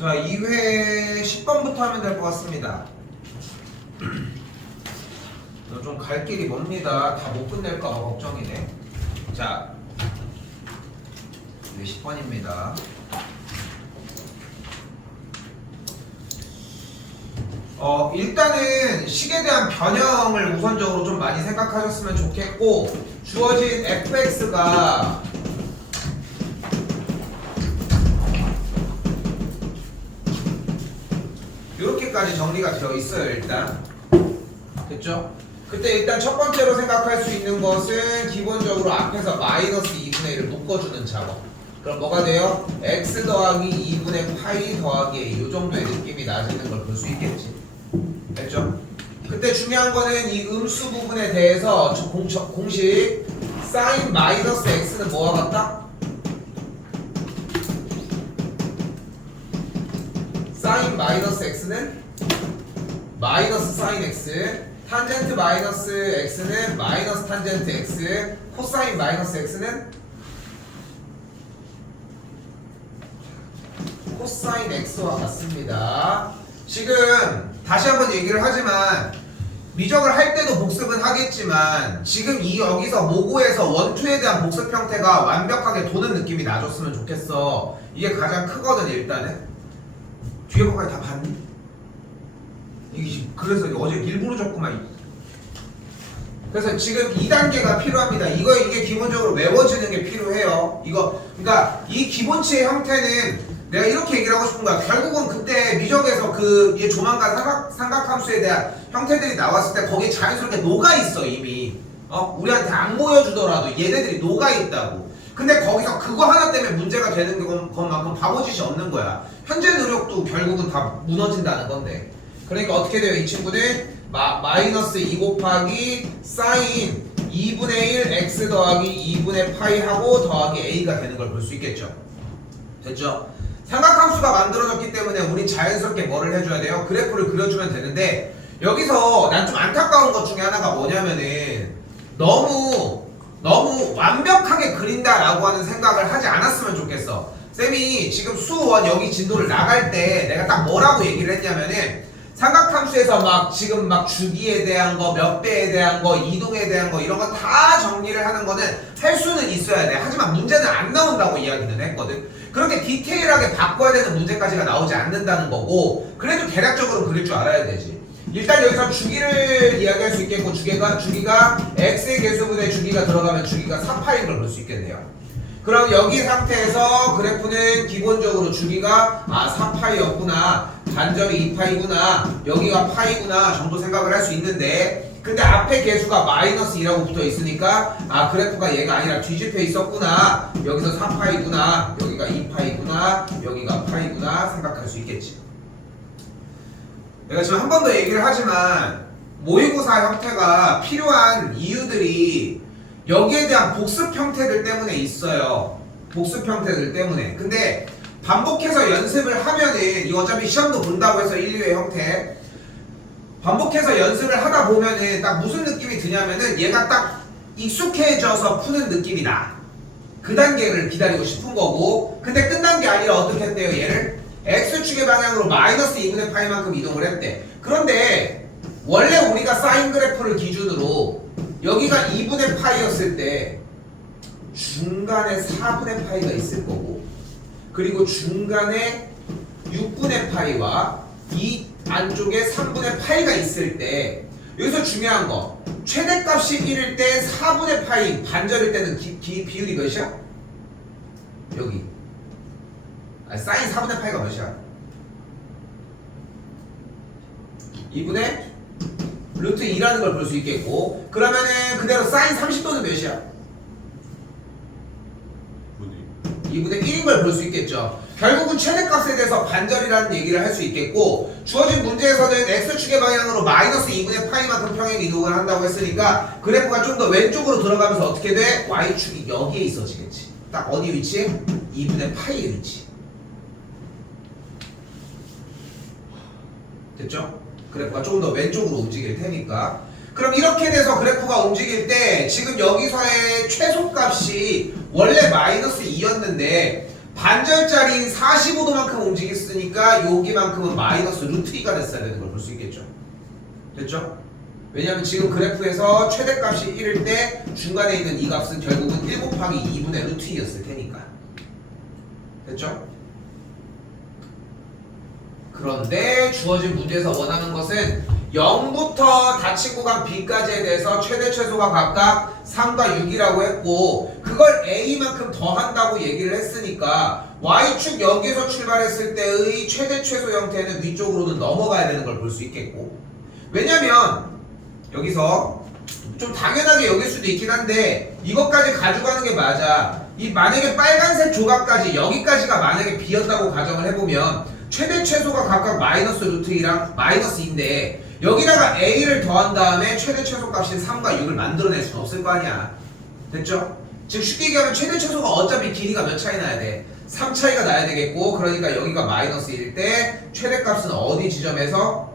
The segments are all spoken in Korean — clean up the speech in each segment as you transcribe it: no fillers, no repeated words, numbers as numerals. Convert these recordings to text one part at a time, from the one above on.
자, 2회 10번부터 하면 될 것 같습니다. 좀 갈 길이 멉니다. 다 못 끝낼까 봐 걱정이네. 자, 2회 10번입니다. 일단은 식에 대한 변형을 우선적으로 좀 많이 생각하셨으면 좋겠고, 주어진 fx가 이렇게까지 정리가 되어 있어요. 일단 됐죠? 그때 일단 첫 번째로 생각할 수 있는 것은 기본적으로 앞에서 마이너스 2분의 1을 묶어주는 작업. 그럼 뭐가 돼요? x 더하기 2분의 파이 더하기 a, 이 정도의 느낌이 나지는 걸 볼 수 있겠지. 됐죠? 그때 중요한 거는 이 음수 부분에 대해서 공식 사인 마이너스 x는 뭐와 같다? 사인 마이너스 x는 마이너스 사인 x, 탄젠트 마이너스 x는 마이너스 탄젠트 x, 코사인 마이너스 x는 코사인 x와 같습니다. 지금 다시 한번 얘기를 하지만 미적을 할 때도 복습은 하겠지만 지금 이 여기서 모고에서 원투에 대한 복습 형태가 완벽하게 도는 느낌이 나줬으면 좋겠어. 이게 가장 크거든. 일단은 뒤에 거까지 다 봤니? 이게 그래서 어제 일부러 적구만. 그래서 지금 2단계가 필요합니다. 이게 기본적으로 외워지는 게 필요해요. 그러니까 이 기본치의 형태는 내가 이렇게 얘기를 하고 싶은 거야. 결국은 그때 미적에서 얘 조만간 삼각함수에 대한 형태들이 나왔을 때 거기에 자연스럽게 녹아 있어 이미. 우리한테 안 보여주더라도 얘네들이 녹아 있다고. 근데 거기서 그거 하나 때문에 문제가 되는 것만큼 바보짓이 없는 거야. 현재 노력도 결국은 다 무너진다는 건데. 그러니까 어떻게 돼요? 이 친구는 마이너스 2 곱하기 사인 2분의 1 x 더하기 2분의 파이 하고 더하기 a가 되는 걸 볼 수 있겠죠. 됐죠? 삼각함수가 만들어졌기 때문에 우린 자연스럽게 뭐를 해줘야 돼요? 그래프를 그려주면 되는데, 여기서 난 좀 안타까운 것 중에 하나가 뭐냐면은 너무 완벽하게 그린다라고 하는 생각을 하지 않았으면 좋겠어. 쌤이 지금 수원 여기 진도를 나갈 때 내가 딱 뭐라고 얘기를 했냐면은, 삼각함수에서 지금 주기에 대한 거, 몇 배에 대한 거, 이동에 대한 거 이런 거 다 정리를 하는 거는 할 수는 있어야 돼. 하지만 문제는 안 나온다고 이야기는 했거든. 그렇게 디테일하게 바꿔야 되는 문제까지가 나오지 않는다는 거고, 그래도 대략적으로 그릴 줄 알아야 되지. 일단 여기서 주기를 이야기할 수 있겠고, 주기가 x의 개수분의 주기가 들어가면 주기가 4파인 걸 볼 수 있겠네요. 그럼 여기 상태에서 그래프는 기본적으로 주기가 4파이였구나, 반절이 2파이구나, 여기가 파이구나 정도 생각을 할 수 있는데, 근데 앞에 개수가 마이너스 2라고 붙어 있으니까 그래프가 얘가 아니라 뒤집혀 있었구나, 여기서 4파이구나, 여기가 2파이구나, 여기가 파이구나 생각할 수 있겠지. 내가 지금 한 번 더 얘기를 하지만 모의고사 형태가 필요한 이유들이 여기에 대한 복습 형태들 때문에 있어요. 복습 형태들 때문에. 근데 반복해서 연습을 하면은, 이거 어차피 시험도 본다고 해서 1, 2회 형태 반복해서 연습을 하다 보면은 딱 무슨 느낌이 드냐면은 얘가 딱 익숙해져서 푸는 느낌이 나. 그 단계를 기다리고 싶은 거고, 근데 끝난 게 아니라 어떻게 했대요? 얘를 x축의 방향으로 마이너스 2분의 파이만큼 이동을 했대. 그런데 원래 우리가 사인 그래프를 기준으로 여기가 2분의 파이였을 때 중간에 4분의 파이가 있을 거고, 그리고 중간에 6분의 파이와 이 안쪽에 3분의 파이가 있을 때, 여기서 중요한 거, 최대값이 1일 때 4분의 파이 반절일 때는 비율이 몇이야? 여기 사인 4분의 파이가 몇이야? 2분의 루트 2라는 걸 볼 수 있겠고, 그러면은 그대로 사인 30도는 몇이야? 2분의 1인 걸 볼 수 있겠죠. 결국은 최대값에 대해서 반절이라는 얘기를 할 수 있겠고, 주어진 문제에서는 x축의 방향으로 마이너스 2분의 파이만큼 평행 이동을 한다고 했으니까 그래프가 좀 더 왼쪽으로 들어가면서 어떻게 돼? y축이 여기에 있어지겠지. 딱 어디 위치에? 2분의 파이의 위치. 됐죠? 그래프가 조금 더 왼쪽으로 움직일 테니까. 그럼 이렇게 돼서 그래프가 움직일 때 지금 여기서의 최소값이 원래 마이너스 2였는데 반절짜리인 45도만큼 움직였으니까 여기만큼은 마이너스 루트 2가 됐어야 되는 걸 볼 수 있겠죠. 됐죠? 왜냐면 지금 그래프에서 최대값이 1일 때 중간에 있는 이 값은 결국은 1 곱하기 2분의 루트 2였을 테니까. 됐죠? 그런데 주어진 문제에서 원하는 것은 0부터 닫힌 구간 B까지에 대해서 최대 최소가 각각 3과 6이라고 했고 그걸 A만큼 더한다고 얘기를 했으니까 Y축 여기서 출발했을 때의 최대 최소 형태는 위쪽으로는 넘어가야 되는 걸 볼 수 있겠고 왜냐면 여기서 좀 당연하게 여길 수도 있긴 한데 이것까지 가져가는 게 맞아. 이 만약에 빨간색 조각까지 여기까지가 만약에 B였다고 가정을 해보면 최대 최소가 각각 마이너스 루트 2랑 마이너스 2인데 여기다가 A를 더한 다음에 최대 최소 값인 3과 6을 만들어낼 수는 없을 거 아니야. 됐죠? 즉 쉽게 얘기하면 최대 최소가 어차피 길이가 몇 차이 나야 돼? 3 차이가 나야 되겠고 그러니까 여기가 마이너스 1일 때 최대값은 어디 지점에서?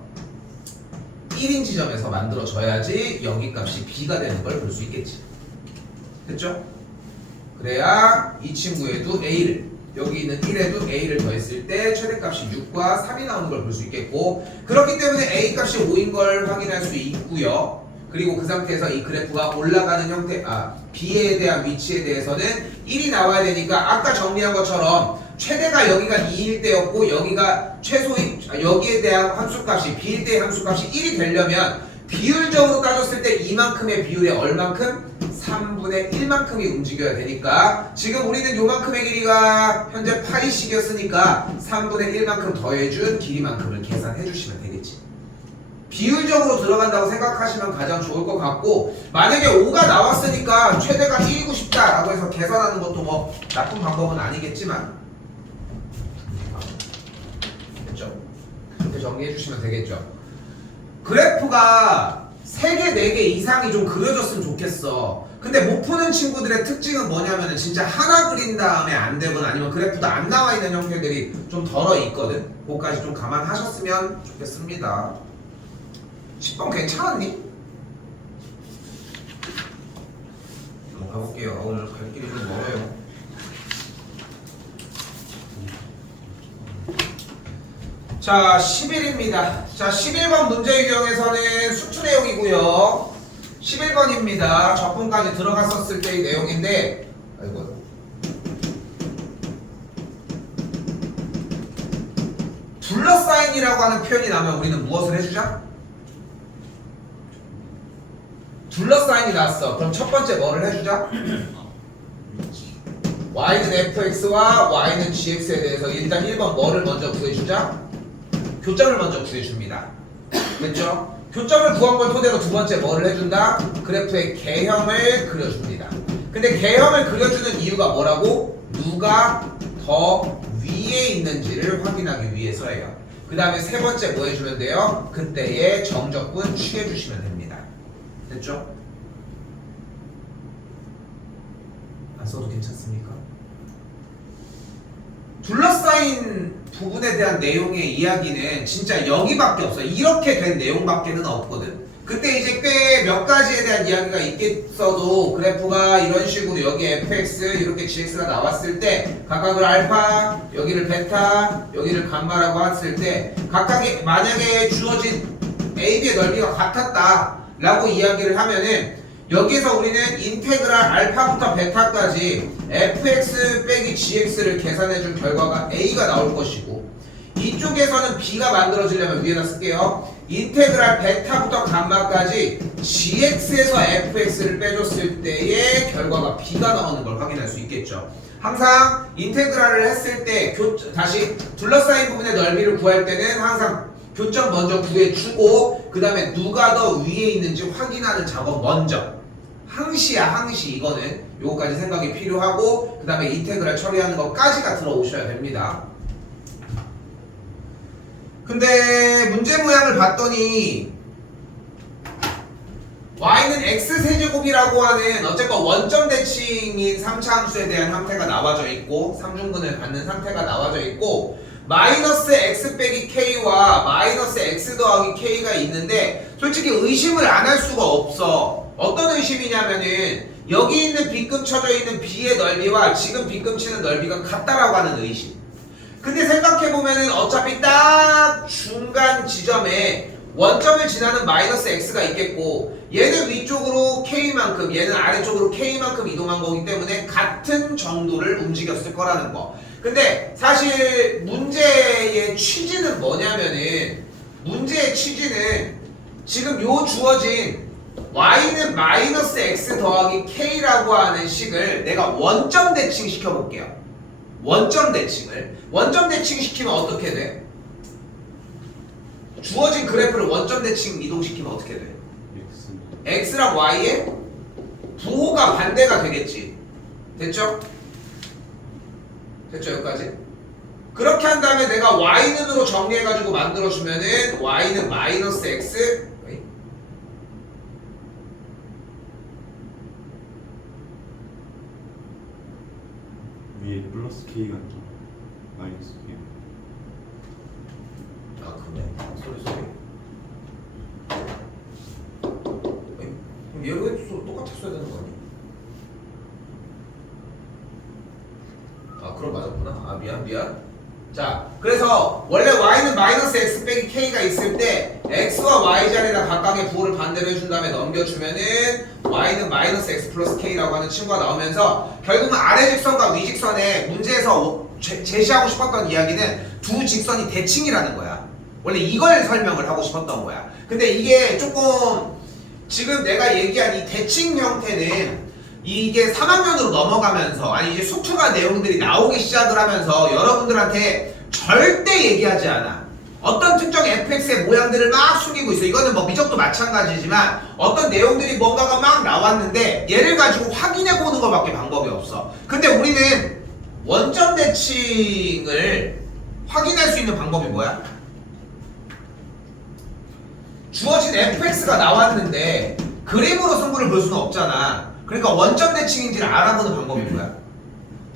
1인 지점에서 만들어져야지 여기 값이 B가 되는 걸 볼 수 있겠지. 됐죠? 그래야 이 친구에도 A를 여기 있는 1에도 A를 더했을 때 최대값이 6과 3이 나오는 걸 볼 수 있겠고 그렇기 때문에 A 값이 5인 걸 확인할 수 있고요. 그리고 그 상태에서 이 그래프가 올라가는 형태, B에 대한 위치에 대해서는 1이 나와야 되니까 아까 정리한 것처럼 최대가 여기가 2일 때였고 여기가 최소인 여기에 대한 함수값이 B일 때의 함수값이 1이 되려면 비율적으로 따졌을 때 이만큼의 비율에 얼만큼? 3분의 1만큼이 움직여야 되니까 지금 우리는 요만큼의 길이가 현재 파이씩이었으니까 3분의 1만큼 더해준 길이만큼을 계산해 주시면 되겠지. 비율적으로 들어간다고 생각하시면 가장 좋을 것 같고 만약에 5가 나왔으니까 최대가 1이고 싶다라고 해서 계산하는 것도 뭐 나쁜 방법은 아니겠지만 됐죠? 그렇게 정리해 주시면 되겠죠. 그래프가 3개, 4개 이상이 좀 그려졌으면 좋겠어. 근데 못 푸는 친구들의 특징은 뭐냐면은 진짜 하나 그린 다음에 안 되거나 아니면 그래프도 안 나와 있는 형태들이 좀 덜어 있거든. 그거까지 좀 감안하셨으면 좋겠습니다. 10번 괜찮았니? 한번 가볼게요. 오늘 갈 길이 좀 멀어요. 자, 11입니다. 자, 11번 문제 유형에서는 수투 내용이고요. 11번입니다. 적분까지 들어갔었을 때의 내용인데, 아이고. 둘러싸인이라고 하는 표현이 나오면 우리는 무엇을 해주자? 둘러싸인이 나왔어. 그럼 첫 번째 뭐를 해주자? y는 fx와 y는 gx에 대해서 일단 1번 뭐를 먼저 구해주자? 교점을 먼저 구해줍니다. 됐죠? 교점을 구한 걸 토대로 두 번째 뭐를 해준다? 그래프의 개형을 그려줍니다. 근데 개형을 그려주는 이유가 뭐라고? 누가 더 위에 있는지를 확인하기 위해서예요. 그 다음에 세 번째 뭐 해주면 돼요? 그때의 정적분 취해주시면 됩니다. 됐죠? 안 써도 괜찮습니까? 둘러싸인 부분에 대한 내용의 이야기는 진짜 여기밖에 없어요. 이렇게 된 내용밖에는 없거든. 그때 이제 꽤 몇 가지에 대한 이야기가 있겠어도 그래프가 이런 식으로 여기 fx 이렇게 gx가 나왔을 때 각각을 알파, 여기를 베타, 여기를 감마라고 했을 때 각각의 만약에 주어진 AB의 넓이가 같았다 라고 이야기를 하면은 여기서 우리는 인테그랄 알파부터 베타까지 fx 빼기 gx를 계산해준 결과가 a가 나올 것이고 이쪽에서는 b가 만들어지려면 위에다 쓸게요. 인테그랄 베타부터 감마까지 gx에서 fx를 빼줬을 때의 결과가 b가 나오는 걸 확인할 수 있겠죠. 항상 인테그랄을 했을 때 다시 둘러싸인 부분의 넓이를 구할 때는 항상 교점 먼저 구해주고 그 다음에 누가 더 위에 있는지 확인하는 작업 먼저. 항시야 항시. 이거는 요거까지 생각이 필요하고 그 다음에 인테그랄 처리하는 것까지가 들어오셔야 됩니다. 근데 문제 모양을 봤더니 y는 x세제곱이라고 하는 어쨌건 원점 대칭인 3차 함수에 대한 형태가 나와져 있고 3중근을 갖는 상태가 나와져 있고 마이너스 x 빼기 k와 마이너스 x 더하기 k가 있는데 솔직히 의심을 안 할 수가 없어. 어떤 의심이냐면은 여기 있는 빗금 쳐져 있는 B의 넓이와 지금 빗금 치는 넓이가 같다라고 하는 의식. 근데 생각해보면은 어차피 딱 중간 지점에 원점을 지나는 마이너스 x가 있겠고 얘는 위쪽으로 k만큼 얘는 아래쪽으로 k만큼 이동한 거기 때문에 같은 정도를 움직였을 거라는 거. 근데 사실 문제의 취지는 뭐냐면은 문제의 취지는 지금 요 주어진 y는 마이너스 x 더하기 k라고 하는 식을 내가 원점 대칭 시켜볼게요. 원점 대칭을. 원점 대칭 시키면 어떻게 돼? 주어진 그래프를 원점 대칭 이동시키면 어떻게 돼? x랑 y의 부호가 반대가 되겠지. 됐죠? 됐죠? 여기까지? 그렇게 한 다음에 내가 y는으로 정리해가지고 만들어주면은 y는 마이너스 x 위에 플러스 K가 아니라 마이너스 K. 아 그러네. 소리. 얘가 왜 똑같았어야 되는 거 아니야? 아 그럼 맞았구나. 아 미안. 자 그래서 원래 y는 마이너스 x 빼기 k가 있을 때 x와 y 자리에다 각각의 부호를 반대로 해준 다음에 넘겨주면은 y는 마이너스 x 플러스 k라고 하는 친구가 나오면서 결국은 아래 직선과 위 직선에 문제에서 제시하고 싶었던 이야기는 두 직선이 대칭이라는 거야. 원래 이걸 설명을 하고 싶었던 거야. 근데 이게 조금 지금 내가 얘기한 이 대칭 형태는 이게 3학년으로 넘어가면서 아니 이제 수투가 내용들이 나오기 시작을 하면서 여러분들한테 절대 얘기하지 않아. 어떤 특정 fx의 모양들을 막 숨기고 있어. 이거는 뭐 미적도 마찬가지지만 어떤 내용들이 뭔가가 막 나왔는데 얘를 가지고 확인해 보는 것밖에 방법이 없어. 근데 우리는 원점 대칭을 확인할 수 있는 방법이 뭐야? 주어진 fx가 나왔는데 그림으로 승부를 볼 수는 없잖아. 그러니까 원점 대칭인지를 알아보는 방법이 뭐야?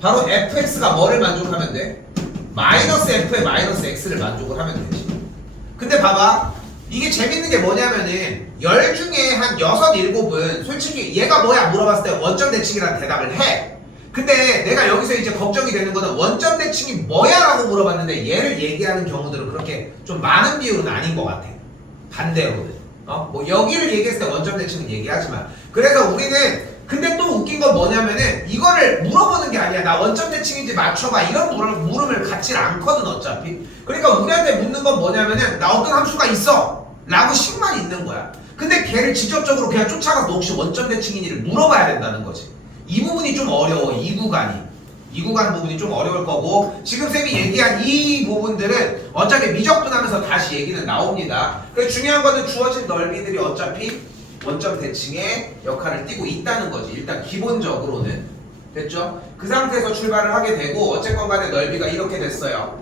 바로 fx가 뭐를 만족하면 돼? 마이너스 f에 마이너스 x를 만족을 하면 되지. 근데 봐봐. 이게 재밌는 게 뭐냐면은 10 중에 한 6, 7은 솔직히 얘가 뭐야 물어봤을 때 원점 대칭이라는 대답을 해. 근데 내가 여기서 이제 걱정이 되는 거는 원점 대칭이 뭐야 라고 물어봤는데 얘를 얘기하는 경우들은 그렇게 좀 많은 비율은 아닌 것 같아. 반대로는. 뭐 여기를 얘기했을 때 원점 대칭은 얘기하지만 그래서 우리는 근데 또 웃긴 건 뭐냐면은 이거를 물어보는 게 아니야. 나 원점 대칭인지 맞춰봐 이런 물음을 갖질 않거든 어차피. 그러니까 우리한테 묻는 건 뭐냐면은 나 어떤 함수가 있어 라고 식만 있는 거야. 근데 걔를 직접적으로 그냥 쫓아가서 너 혹시 원점 대칭이니를 물어봐야 된다는 거지. 이 부분이 좀 어려워. 이 구간 부분이 좀 어려울 거고 지금 쌤이 얘기한 이 부분들은 어차피 미적분하면서 다시 얘기는 나옵니다. 그래서 중요한 거는 주어진 넓이들이 어차피 원점 대칭의 역할을 띠고 있다는 거지. 일단 기본적으로는 됐죠? 그 상태에서 출발을 하게 되고 어쨌건 간에 넓이가 이렇게 됐어요.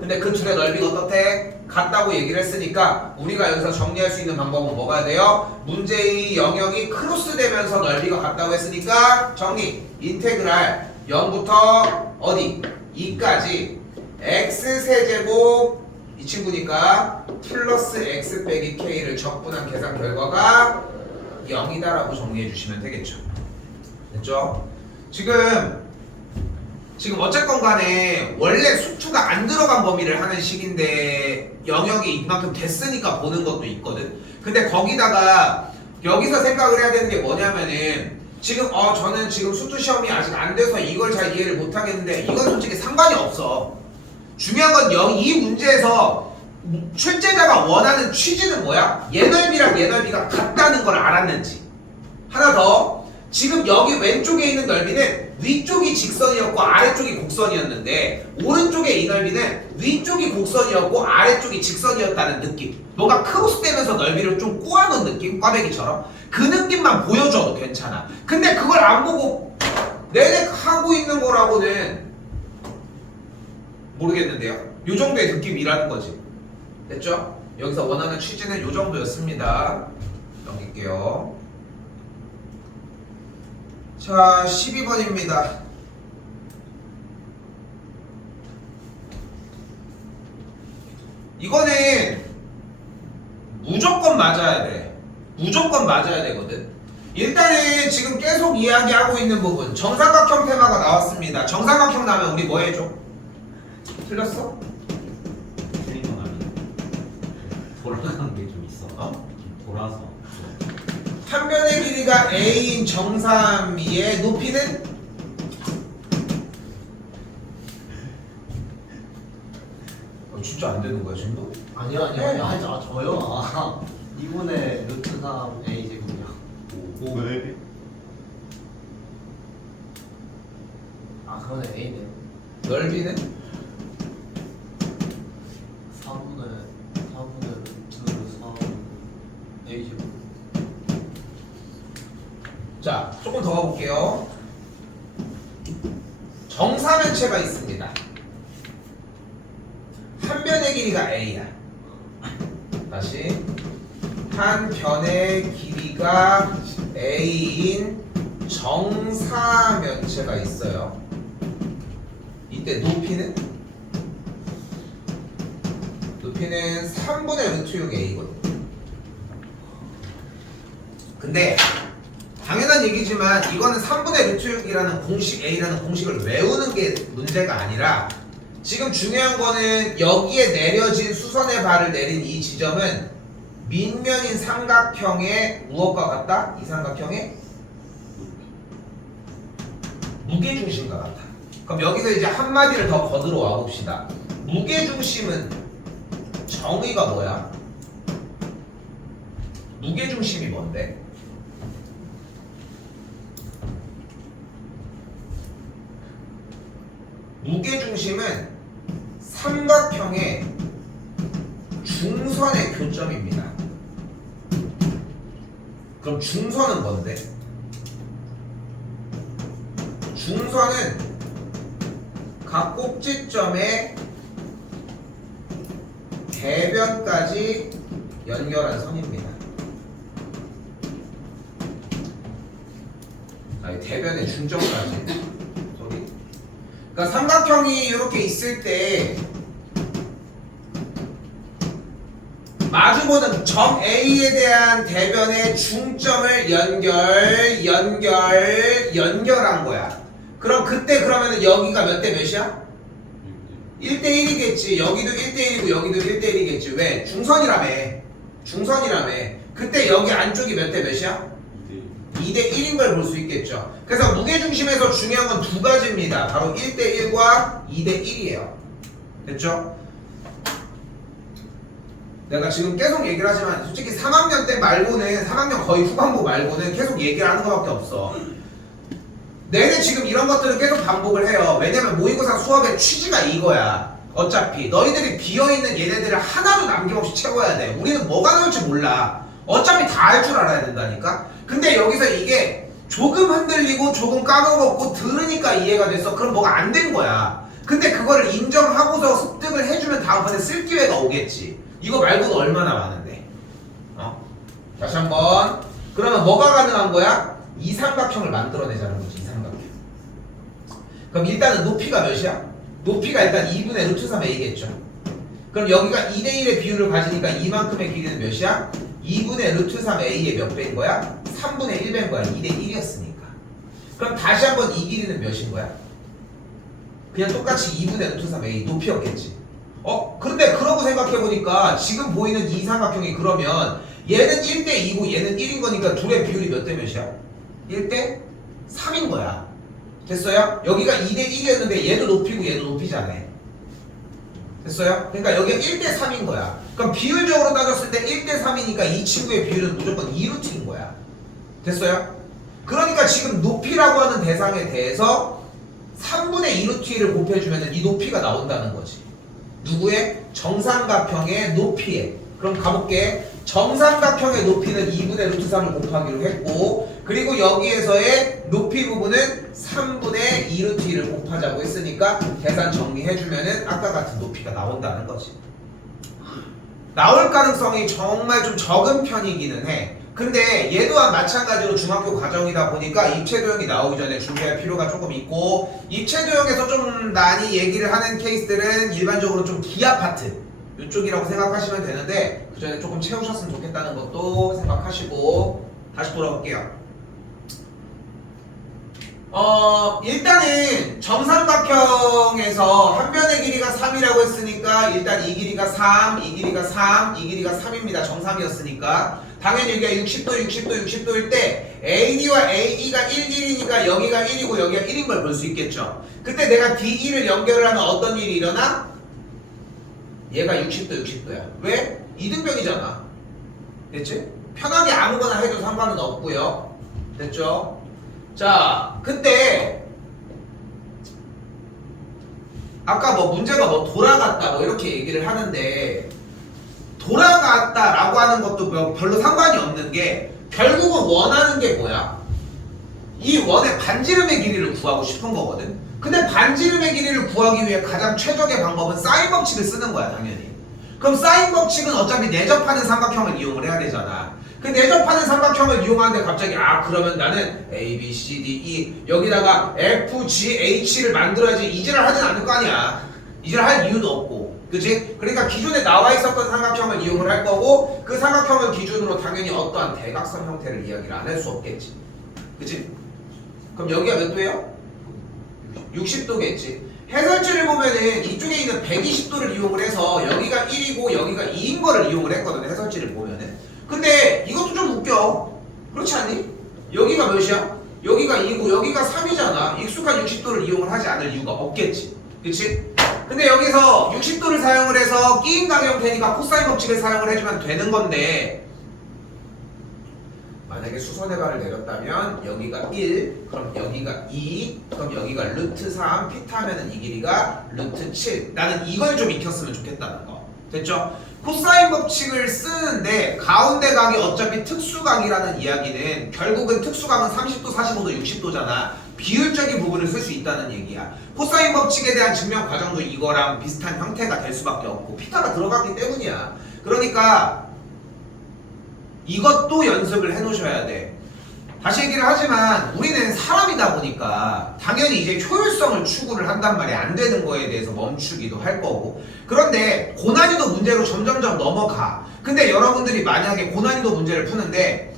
근데 그 둘의 넓이가 어떻대? 같다고 얘기를 했으니까 우리가 여기서 정리할 수 있는 방법은 뭐가 돼요? 문제의 영역이 크로스 되면서 넓이가 같다고 했으니까 정리! 인테그랄 0부터 어디? 2까지 x세제곱 이 친구니까 플러스 x 빼기 k를 적분한 계산 결과가 0이다라고 정리해 주시면 되겠죠. 됐죠? 지금 어쨌건 간에 원래 수투가 안 들어간 범위를 하는 식인데 영역이 이만큼 됐으니까 보는 것도 있거든. 근데 거기다가 여기서 생각을 해야 되는 게 뭐냐면은 지금 저는 지금 수투 시험이 아직 안 돼서 이걸 잘 이해를 못 하겠는데 이건 솔직히 상관이 없어. 중요한 건 이 문제에서 출제자가 원하는 취지는 뭐야? 얘 넓이랑 얘 넓이가 같다는 걸 알았는지. 하나 더. 지금 여기 왼쪽에 있는 넓이는 위쪽이 직선이었고 아래쪽이 곡선이었는데 오른쪽의 이 넓이는 위쪽이 곡선이었고 아래쪽이 직선이었다는 느낌. 뭔가 크로스되면서 넓이를 좀 꼬아놓은 느낌? 꽈배기처럼. 그 느낌만 보여줘도 괜찮아. 근데 그걸 안 보고 내내 하고 있는 거라고는 모르겠는데요. 요 정도의 느낌이라는 거지. 됐죠? 여기서 원하는 취지는 요 정도였습니다. 넘길게요. 자, 12번입니다. 이거는 무조건 맞아야 돼. 무조건 맞아야 되거든. 일단은 지금 계속 이야기하고 있는 부분 정삼각형 테마가 나왔습니다. 정삼각형 나면 우리 뭐 해줘? 틀렸어? 틀린 건 아니고 돌아간 게 좀 있어. 어? 돌아서. 한 변의 길이가 a인 정삼이의 높이는? 진짜 안 되는 거야 지금도? 아니요 아니요 아니요 저요. 아 2분의 루트 3 a 제곱이요. 왜? 아 그러네 a네. 넓이는? 4분의 루트 3 a 제곱. 자 조금 더 가볼게요. 정사면체가 있습니다. 한 변의 길이가 a야. 다시 한 변의 길이가 a인 정사면체가 있어요. 이때 높이는 3분의 루트 6 a거든. 근데 당연한 얘기지만 이거는 3분의 루트 6이라는 공식 a라는 공식을 외우는 게 문제가 아니라 지금 중요한 거는 여기에 내려진 수선의 발을 내린 이 지점은 밑면인 삼각형의 무엇과 같다? 이 삼각형의 무게중심과 같아. 그럼 여기서 이제 한마디를 더 거들어 와 봅시다. 무게중심은 정의가 뭐야? 무게중심이 뭔데? 무게중심은 삼각형의 중선의 교점입니다. 그럼 중선은 뭔데? 중선은 각 꼭지점의 대변까지 연결한 선입니다. 이 대변의 중점까지. 그러니까 삼각형이 이렇게 있을 때 마주보는 점 A에 대한 대변의 중점을 연결한 거야. 그럼 그때 그러면은 여기가 몇 대 몇이야? 1대1이겠지. 여기도 1대1이고 여기도 1대1이겠지. 왜? 중선이라며. 그때 여기 안쪽이 몇 대 몇이야? 2대1인 걸 볼 수 있겠죠. 그래서 무게중심에서 중요한 건 두 가지입니다. 바로 1대1과 2대1이에요. 됐죠? 내가 지금 계속 얘기를 하지만 솔직히 3학년 때 말고는 3학년 거의 후반부 말고는 계속 얘기를 하는 것밖에 없어. 내내 지금 이런 것들을 계속 반복을 해요. 왜냐면 모의고사 수업의 취지가 이거야. 어차피 너희들이 비어있는 얘네들을 하나도 남김없이 채워야 돼. 우리는 뭐가 나올지 몰라. 어차피 다 할 줄 알아야 된다니까. 근데 여기서 이게 조금 흔들리고 조금 까먹었고 들으니까 이해가 됐어. 그럼 뭐가 안 된 거야. 근데 그거를 인정하고서 습득을 해주면 다음번에 쓸 기회가 오겠지. 이거 말고도 얼마나 많은데. 다시 한번. 그러면 뭐가 가능한 거야? 이 삼각형을 만들어내자는 거지. 이 삼각형. 그럼 일단은 높이가 몇이야? 높이가 일단 2분의 루트 3 a겠죠. 그럼 여기가 2대1의 비율을 가지니까 이만큼의 길이는 몇이야? 2분의 루트 3 a의 몇 배인 거야? 3분의 1배인 거야. 2대1이었으니까. 그럼 다시 한번 이 길이는 몇인 거야? 그냥 똑같이 2분의 루트 3 a 높이였겠지. 그런데 그러고 생각해보니까 지금 보이는 이 삼각형이 그러면 얘는 1대2고 얘는 1인 거니까 둘의 비율이 몇 대 몇이야? 1대 3인 거야. 됐어요? 여기가 2대1이었는데 얘도 높이고 얘도 높이잖아. 됐어요? 그러니까 여기가 1대 3인 거야. 그럼 비율적으로 따졌을 때 1대 3이니까 이 친구의 비율은 무조건 2루트인 거야. 됐어요? 그러니까 지금 높이라고 하는 대상에 대해서 3분의 2루트를 곱해주면 이 높이가 나온다는 거지. 누구의? 정삼각형의 높이에. 그럼 가볼게. 정삼각형의 높이는 2분의 루트 3을 곱하기로 했고, 그리고 여기에서의 높이 부분은 3분의 2루트 2를 곱하자고 했으니까 계산 정리해주면은 아까 같은 높이가 나온다는 거지. 나올 가능성이 정말 좀 적은 편이기는 해. 근데 얘도 마찬가지로 중학교 과정이다 보니까 입체도형이 나오기 전에 준비할 필요가 조금 있고, 입체도형에서 좀 많이 얘기를 하는 케이스들은 일반적으로 좀 기하 파트 이쪽이라고 생각하시면 되는데, 그 전에 조금 채우셨으면 좋겠다는 것도 생각하시고 다시 돌아볼게요. 일단은 정삼각형에서 한 변의 길이가 3이라고 했으니까 일단 이 길이가 3, 이 길이가 3, 이 길이가 3입니다. 정삼이었으니까 당연히 여기가 60도, 60도, 60도일 때 AD와 AE가 1, 1이니까 여기가 1이고 여기가 1인 걸 볼 수 있겠죠. 그때 내가 DE를 연결을 하면 어떤 일이 일어나? 얘가 60도, 60도야. 왜? 이등변이잖아. 됐지? 편하게 아무거나 해도 상관은 없고요. 됐죠? 자, 그때 아까 뭐 문제가 뭐 돌아갔다 뭐 이렇게 얘기를 하는데 돌아갔다라고 하는 것도 별로 상관이 없는 게 결국은 원하는 게 뭐야? 이 원의 반지름의 길이를 구하고 싶은 거거든. 근데 반지름의 길이를 구하기 위해 가장 최적의 방법은 사인 법칙을 쓰는 거야, 당연히. 그럼 사인 법칙은 어차피 내접하는 삼각형을 이용을 해야 되잖아. 그 내접하는 삼각형을 이용하는데 갑자기 그러면 나는 A, B, C, D, E 여기다가 F, G, H를 만들어야지 이질을 하진 않을 거 아니야. 이질을 할 이유도 없고, 그치? 그러니까 기존에 나와 있었던 삼각형을 이용을 할 거고 그 삼각형을 기준으로 당연히 어떠한 대각선 형태를 이야기를 안 할 수 없겠지, 그치? 그럼 여기가 몇 도예요? 60도겠지. 해설지를 보면은 이쪽에 있는 120도를 이용을 해서 여기가 1이고 여기가 2인 거를 이용을 했거든, 해설지를 보면은. 근데 이것도 좀 웃겨. 그렇지 않니? 여기가 몇이야? 여기가 2고 여기가 3이잖아. 익숙한 60도를 이용을 하지 않을 이유가 없겠지. 그치? 근데 여기서 60도를 사용을 해서 끼인 각형태니까 코사인 법칙을 사용을 해주면 되는 건데 만약에 수선의 발을 내렸다면 여기가 1, 그럼 여기가 2, 그럼 여기가 루트 3, 피타 하면은 이 길이가 루트 7. 나는 이걸 좀 익혔으면 좋겠다는 거. 됐죠? 코사인 법칙을 쓰는데 가운데 각이 어차피 특수각이라는 이야기는 결국은 특수각은 30도, 45도, 60도잖아. 비율적인 부분을 쓸 수 있다는 얘기야. 코사인 법칙에 대한 증명 과정도 이거랑 비슷한 형태가 될 수밖에 없고 피타가 들어갔기 때문이야. 그러니까 이것도 연습을 해 놓으셔야 돼. 다시 얘기를 하지만 우리는 사람이다 보니까 당연히 이제 효율성을 추구를 한단 말이야. 안 되는 거에 대해서 멈추기도 할 거고. 그런데 고난이도 문제로 점점점 넘어가. 근데 여러분들이 만약에 고난이도 문제를 푸는데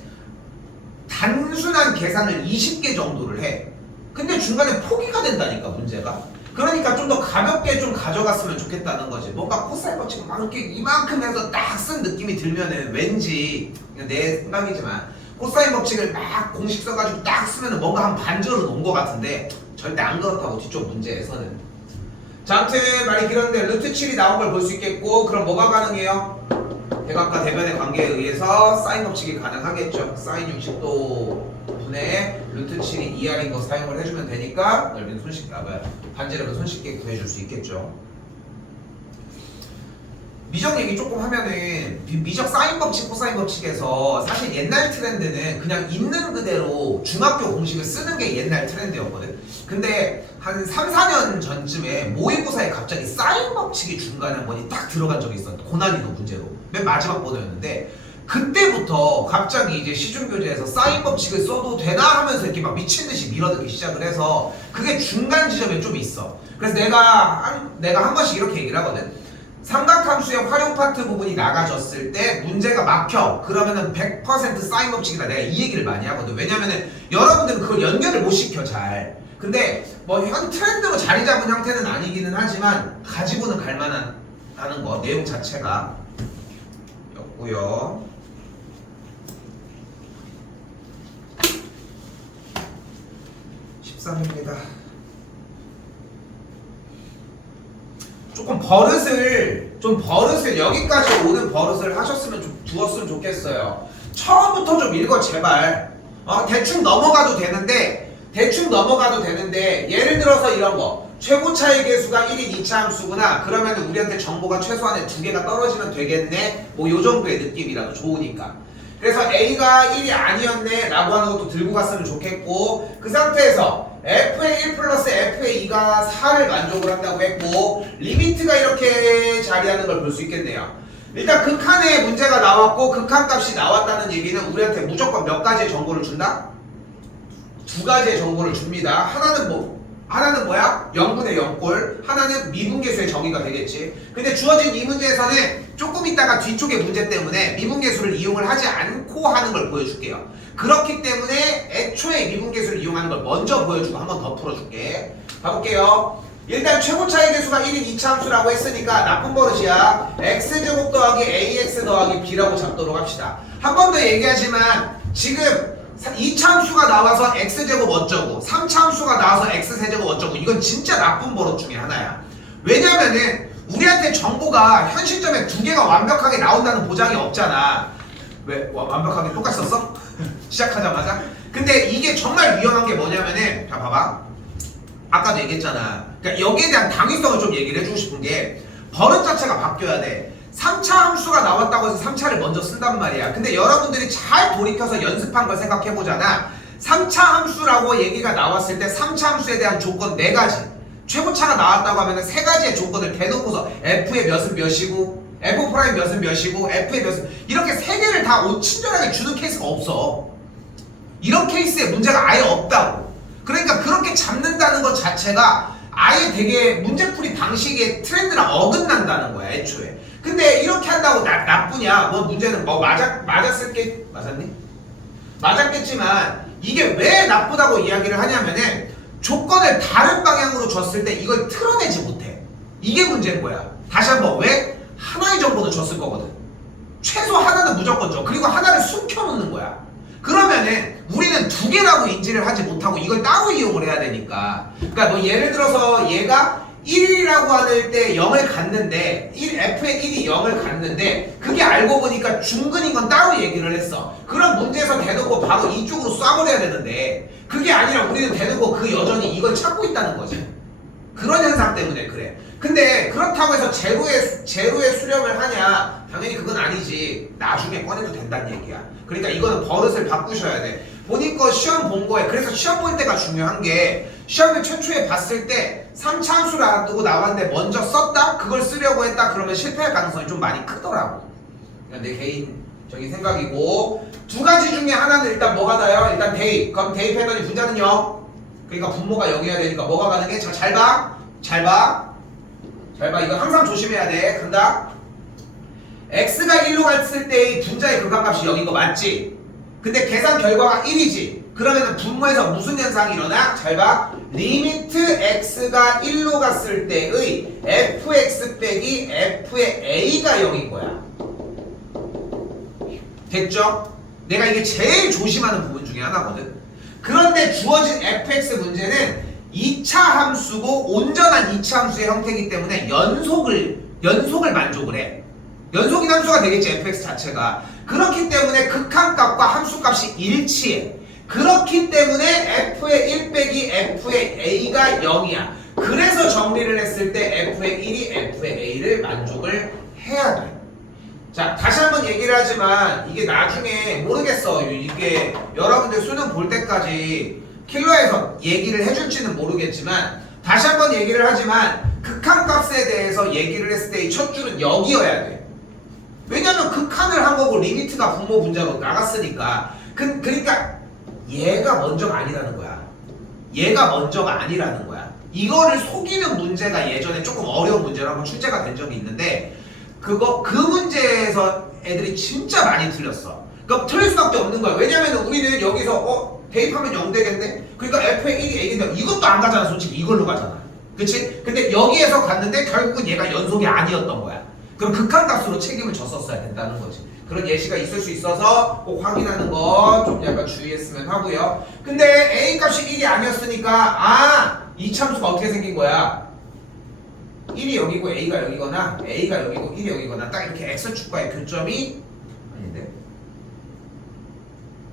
단순한 계산을 20개 정도를 해. 근데 중간에 포기가 된다니까, 문제가. 그러니까 좀 더 가볍게 좀 가져갔으면 좋겠다는 거지. 뭔가 코사인 법칙 막 이렇게 이만큼 해서 딱 쓴 느낌이 들면은 왠지, 내 생각이지만 코사인 법칙을 막 공식 써가지고 딱 쓰면은 뭔가 한 반절은 온 것 같은데 절대 안 그렇다고, 뒤쪽 문제에서는. 자, 아무튼 말이 길었는데 루트 7이 나온 걸 볼 수 있겠고, 그럼 뭐가 가능해요? 대각과 대변의 관계에 의해서 사인 법칙이 가능하겠죠. 사인 60도 분의 루트 7이 2R인 거 사용을 해주면 되니까 넓이는 손쉽게 반지름은 손쉽게 구해줄 수 있겠죠. 미적 얘기 조금 하면은 미적 사인 법칙, 코사인 법칙에서 사실 옛날 트렌드는 그냥 있는 그대로 중학교 공식을 쓰는 게 옛날 트렌드였거든. 근데 한 3, 4년 전쯤에 모의고사에 갑자기 사인 법칙이 중간에 한 번이 딱 들어간 적이 있었는데, 고난이도 문제로 맨 마지막 번호였는데 그때부터 갑자기 이제 시중교재에서 사인 법칙을 써도 되나 하면서 이렇게 막 미친듯이 밀어넣기 시작을 해서 그게 중간 지점에 좀 있어. 그래서 내가 한 번씩 이렇게 얘기를 하거든. 삼각함수의 활용 파트 부분이 나가졌을 때 문제가 막혀. 그러면은 100% 사인 법칙이다. 내가 이 얘기를 많이 하거든. 왜냐면은 여러분들은 그걸 연결을 못 시켜, 잘. 근데 뭐 현 트렌드로 자리 잡은 형태는 아니기는 하지만 가지고는 갈만하다는 거, 내용 자체가 였고요. 입니다. 조금 버릇을 여기까지 오는 버릇을 하셨으면 두었으면 좋겠어요. 처음부터 좀 읽어, 제발. 대충 넘어가도 되는데 예를 들어서 이런 거, 최고차의 개수가 1인 2차 함수구나. 그러면 우리한테 정보가 최소한에 2개가 떨어지면 되겠네. 뭐 요 정도의 느낌이라도 좋으니까. 그래서 A가 1이 아니었네 라고 하는 것도 들고 갔으면 좋겠고, 그 상태에서 F의 1 플러스 F의 2가 4를 만족을 한다고 했고, 리미트가 이렇게 자리하는 걸 볼 수 있겠네요. 일단 극한의 문제가 나왔고 극한값이 나왔다는 얘기는 우리한테 무조건 몇 가지의 정보를 준다? 2가지의 정보를 줍니다. 하나는 뭐야? 0분의 0꼴, 하나는 미분계수의 정의가 되겠지. 근데 주어진 이 문제에서는 조금 있다가 뒤쪽의 문제 때문에 미분계수를 이용을 하지 않고 하는 걸 보여줄게요. 그렇기 때문에 애초에 미분계수를 이용하는 걸 먼저 보여주고 한 번 더 풀어줄게. 가볼게요. 일단 최고 차이 계수가 1인 2차 함수라고 했으니까 나쁜 버릇이야. x제곱 더하기 ax 더하기 b라고 잡도록 합시다. 한 번 더 얘기하지만 지금 2차 함수가 나와서 x제곱 어쩌고 3차 함수가 나와서 x세제곱 어쩌고 이건 진짜 나쁜 버릇 중에 하나야. 왜냐면은 우리한테 정보가 현 시점에 두 개가 완벽하게 나온다는 보장이 없잖아. 왜? 완벽하게 똑같이 썼어? 시작하자마자? 근데 이게 정말 위험한 게 뭐냐면은 자 봐봐. 아까도 얘기했잖아. 그러니까 여기에 대한 당위성을 좀 얘기를 해주고 싶은 게 버릇 자체가 바뀌어야 돼. 3차 함수가 나왔다고 해서 3차를 먼저 쓴단 말이야. 근데 여러분들이 잘 돌이켜서 연습한 걸 생각해보잖아. 3차 함수라고 얘기가 나왔을 때 3차 함수에 대한 조건 4가지. 최고차가 나왔다고 하면 3가지의 조건을 대놓고서 f의 몇은 몇이고 f 프라임 몇은 몇이고 f의 몇은 이렇게 3개를 다 친절하게 주는 케이스가 없어. 이런 케이스에 문제가 아예 없다고. 그러니까 그렇게 잡는다는 것 자체가 아예 되게 문제풀이 방식의 트렌드랑 어긋난다는 거야 애초에. 근데 이렇게 한다고 나쁘냐? 뭐 문제는 뭐 맞았을 게 맞았니? 맞았겠지만 이게 왜 나쁘다고 이야기를 하냐면은 조건을 다른 방향으로 줬을 때 이걸 틀어내지 못해. 이게 문제인 거야. 다시 한번 왜? 하나의 정보는 줬을 거거든. 최소 하나는 무조건 줘. 그리고 하나를 숨겨놓는 거야. 그러면은 우리는 2개라고 인지를 하지 못하고 이걸 따로 이용을 해야 되니까. 그러니까 뭐 예를 들어서 얘가 1이라고 할 때 0을 갖는데 f의 1이 0을 갖는데 그게 알고 보니까 중근인 건 따로 얘기를 했어. 그럼 문제에서 대놓고 바로 이쪽으로 쏴버려야 되는데 그게 아니라 우리는 대놓고 그 여전히 이걸 찾고 있다는 거지. 그런 현상 때문에 그래. 근데 그렇다고 해서 제로에 수렴을 하냐? 당연히 그건 아니지. 나중에 꺼내도 된다는 얘기야. 그러니까 이거는 버릇을 바꾸셔야 돼. 본인 거 시험 본 거에 그래서 시험 볼 때가 중요한 게 시험을 최초에 봤을 때 3차 함수라고 나왔는데 먼저 썼다? 그걸 쓰려고 했다? 그러면 실패할 가능성이 좀 많이 크더라고. 그러니까 내 개인적인 생각이고 2가지 중에 하나는 일단 뭐가 나요? 일단 대입. 그럼 대입했더니 분자는 0. 그러니까 분모가 0이어야 되니까 뭐가 가능해? 잘 봐. 잘 봐. 이거 항상 조심해야 돼. 간다. x가 1로 갔을 때의 분자의 극한값이 0인 거 맞지? 근데 계산 결과가 1이지. 그러면 분모에서 무슨 현상이 일어나? 잘 봐. 리미트 x가 1로 갔을 때의 fx 빼기 f의 a가 0인 거야. 됐죠? 내가 이게 제일 조심하는 부분 중에 하나거든. 그런데 주어진 fx 문제는 2차 함수고 온전한 2차 함수의 형태이기 때문에 연속을 만족을 해. 연속인 함수가 되겠지 fx 자체가. 그렇기 때문에 극한값과 함수값이 일치해. 그렇기 때문에 f의 1 빼기 f의 a가 0이야. 그래서 정리를 했을 때 f의 1이 f의 a를 만족을 해야 돼. 자, 다시 한번 얘기를 하지만 이게 나중에 모르겠어. 이게 여러분들 수능 볼 때까지 킬러에서 얘기를 해줄지는 모르겠지만 다시 한번 얘기를 하지만 극한값에 대해서 얘기를 했을 때 이 첫 줄은 여기여야 돼. 왜냐면 극한을 한 거고 리미트가 분모 분자로 나갔으니까. 그러니까 얘가 먼저가 아니라는 거야. 얘가 먼저가 아니라는 거야. 이거를 속이는 문제가 예전에 조금 어려운 문제로 한번 출제가 된 적이 있는데 그 문제에서 애들이 진짜 많이 틀렸어. 그러니까 틀릴 수밖에 없는 거야. 왜냐면 우리는 여기서 대입하면 0 되겠네? 그러니까 f의 1이 a인데 이것도 안 가잖아. 솔직히 이걸로 가잖아. 그치? 근데 여기에서 갔는데 결국은 얘가 연속이 아니었던 거야. 그럼 극한값으로 책임을 졌었어야 된다는 거지. 그런 예시가 있을 수 있어서 꼭 확인하는 거 좀 약간 주의했으면 하고요. 근데 a 값이 1이 아니었으니까 이참수가 어떻게 생긴 거야? 1이 여기고 a가 여기거나 a가 여기고 1이 여기거나 딱 이렇게 x축과의 교점이 아닌데?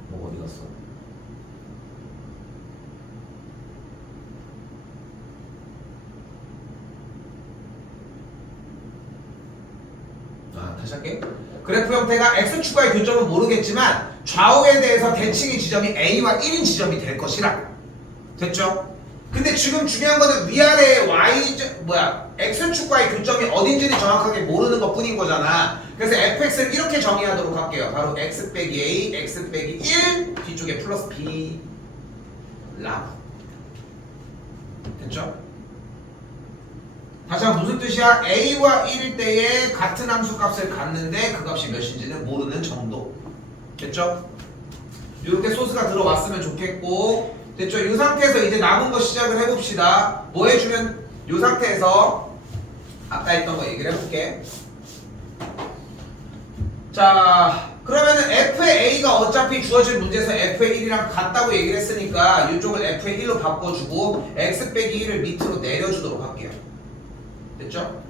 뭐 어디 갔어? 다시 할게. 그래프 형태가 x축과의 교점은 모르겠지만 좌우에 대해서 대칭의 지점이 a와 1인 지점이 될 것이라. 됐죠? 근데 지금 중요한 거는 위아래의 x축과의 교점이 어딘지는 정확하게 모르는 것 뿐인 거잖아. 그래서 fx를 이렇게 정의하도록 할게요. 바로 x 빼기 a, x 빼기 1, 뒤쪽에 플러스 b 라고. 됐죠? 다시 한번 무슨 뜻이야? a와 1일 때에 같은 함수 값을 갖는데 그 값이 몇인지는 모르는 정도. 됐죠? 이렇게 소스가 들어왔으면 좋겠고 됐죠? 이 상태에서 이제 남은 거 시작을 해봅시다. 뭐 해주면 이 상태에서 아까 했던 거 얘기를 해볼게. 자 그러면은 f의 a가 어차피 주어진 문제에서 f의 1이랑 같다고 얘기를 했으니까 이쪽을 f의 1로 바꿔주고 x 빼기 1을 밑으로 내려주도록 할게요. 됐죠?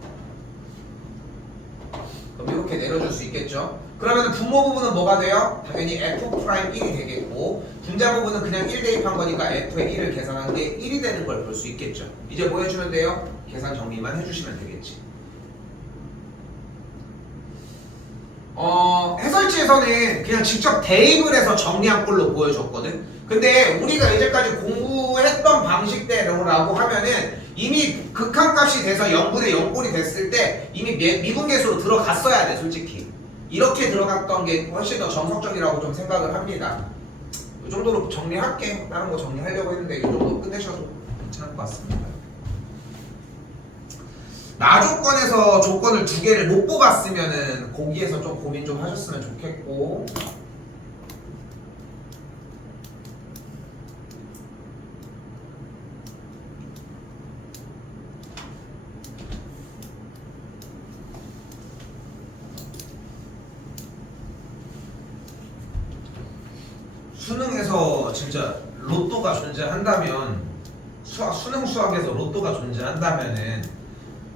그럼 이렇게 내려줄 수 있겠죠? 그러면 분모 부분은 뭐가 돼요? 당연히 f'1이 되겠고 분자 부분은 그냥 1 대입한 거니까 f의 1을 계산한 게 1이 되는 걸 볼 수 있겠죠. 이제 뭐 해주면 돼요? 계산 정리만 해주시면 되겠지. 해설지에서는 그냥 직접 대입을 해서 정리한 꼴로 보여줬거든. 근데 우리가 이제까지 공부했던 방식대로라고 하면은 이미 극한값이 돼서 0분의 0꼴이 됐을 때 이미 미분계수로 들어갔어야 돼. 솔직히 이렇게 들어갔던 게 훨씬 더 정석적이라고 좀 생각을 합니다. 이 정도로 정리할게. 다른 거 정리하려고 했는데 이 정도 끝내셔도 괜찮을 것 같습니다. 나조건에서 조건을 2개를 못 뽑았으면은 거기에서 좀 고민 좀 하셨으면 좋겠고 수능에서 진짜 로또가 존재한다면 수능 수학에서 로또가 존재한다면은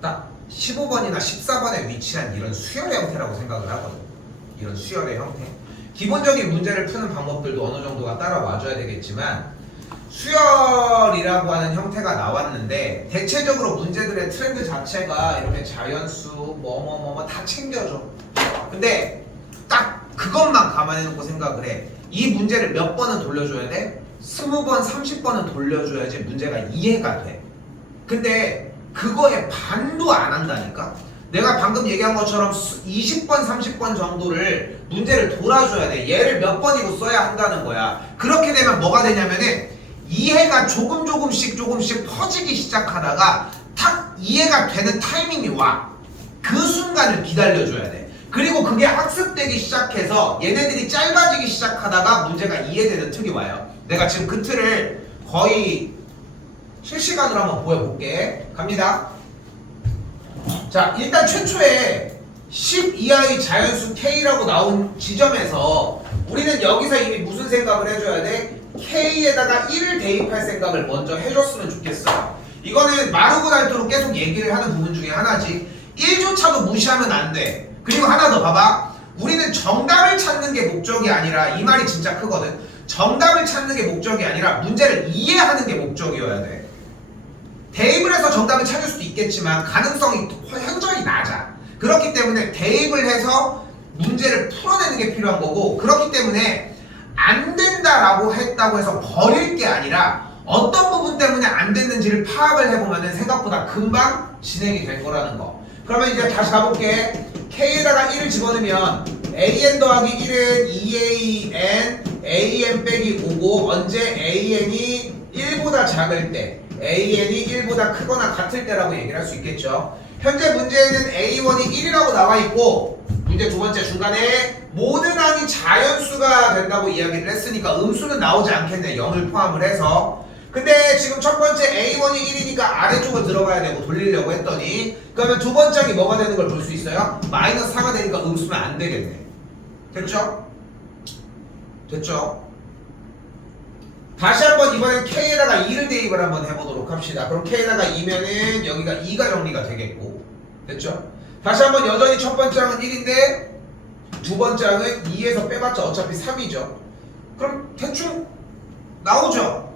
딱 15번이나 14번에 위치한 이런 수열의 형태라고 생각을 하거든. 이런 수열의 형태. 기본적인 문제를 푸는 방법들도 어느 정도가 따라와줘야 되겠지만 수열이라고 하는 형태가 나왔는데 대체적으로 문제들의 트렌드 자체가 이렇게 자연수 뭐뭐뭐뭐 다 챙겨줘. 근데 딱 그것만 감안해 놓고 생각을 해. 이 문제를 몇 번은 돌려줘야 돼? 20번, 30번은 돌려줘야지 문제가 이해가 돼. 근데 그거에 반도 안 한다니까? 내가 방금 얘기한 것처럼 20번, 30번 정도를 문제를 돌아줘야 돼. 얘를 몇 번이고 써야 한다는 거야. 그렇게 되면 뭐가 되냐면은 이해가 조금씩 퍼지기 시작하다가 탁 이해가 되는 타이밍이 와. 그 순간을 기다려줘야 돼. 그리고 그게 학습되기 시작해서 얘네들이 짧아지기 시작하다가 문제가 이해되는 틈이 와요. 내가 지금 그 틀을 거의 실시간으로 한번 보여볼게. 갑니다. 자, 일단 최초에 10 이하의 자연수 K라고 나온 지점에서 우리는 여기서 이미 무슨 생각을 해줘야 돼? K에다가 1을 대입할 생각을 먼저 해줬으면 좋겠어요. 이거는 마르고 닳도록 계속 얘기를 하는 부분 중에 하나지. 1조차도 무시하면 안 돼. 그리고 하나 더 봐봐. 우리는 정답을 찾는 게 목적이 아니라, 이 말이 진짜 크거든. 정답을 찾는 게 목적이 아니라 문제를 이해하는 게 목적이어야 돼. 대입을 해서 정답을 찾을 수도 있겠지만 가능성이 현저히 낮아. 그렇기 때문에 대입을 해서 문제를 풀어내는 게 필요한 거고, 그렇기 때문에 안 된다라고 했다고 해서 버릴 게 아니라 어떤 부분 때문에 안 됐는지를 파악을 해보면 생각보다 금방 진행이 될 거라는 거. 그러면 이제 다시 가볼게. K에다가 1을 집어넣으면 AN 더하기 1은 2AN, AN 빼기 5고 언제 AN이 1보다 작을 때, AN이 1보다 크거나 같을 때라고 얘기를 할 수 있겠죠. 현재 문제에는 A1이 1이라고 나와 있고, 문제 두 번째 중간에 모든 항이 자연수가 된다고 이야기를 했으니까 음수는 나오지 않겠네. 0을 포함을 해서. 근데 지금 첫 번째 A1이 1이니까 아래쪽을 들어가야 되고 돌리려고 했더니, 그러면 두 번째 항이 뭐가 되는 걸 볼 수 있어요? 마이너스 4가 되니까 음수면 안 되겠네. 됐죠? 됐죠? 다시 한번 이번엔 K에다가 2를 대입을 한번 해보도록 합시다. 그럼 K에다가 2면은 여기가 2가 정리가 되겠고, 됐죠? 다시 한번 여전히 첫 번째 항은 1인데 두 번째 항은 2에서 빼봤자 어차피 3이죠. 그럼 대충 나오죠?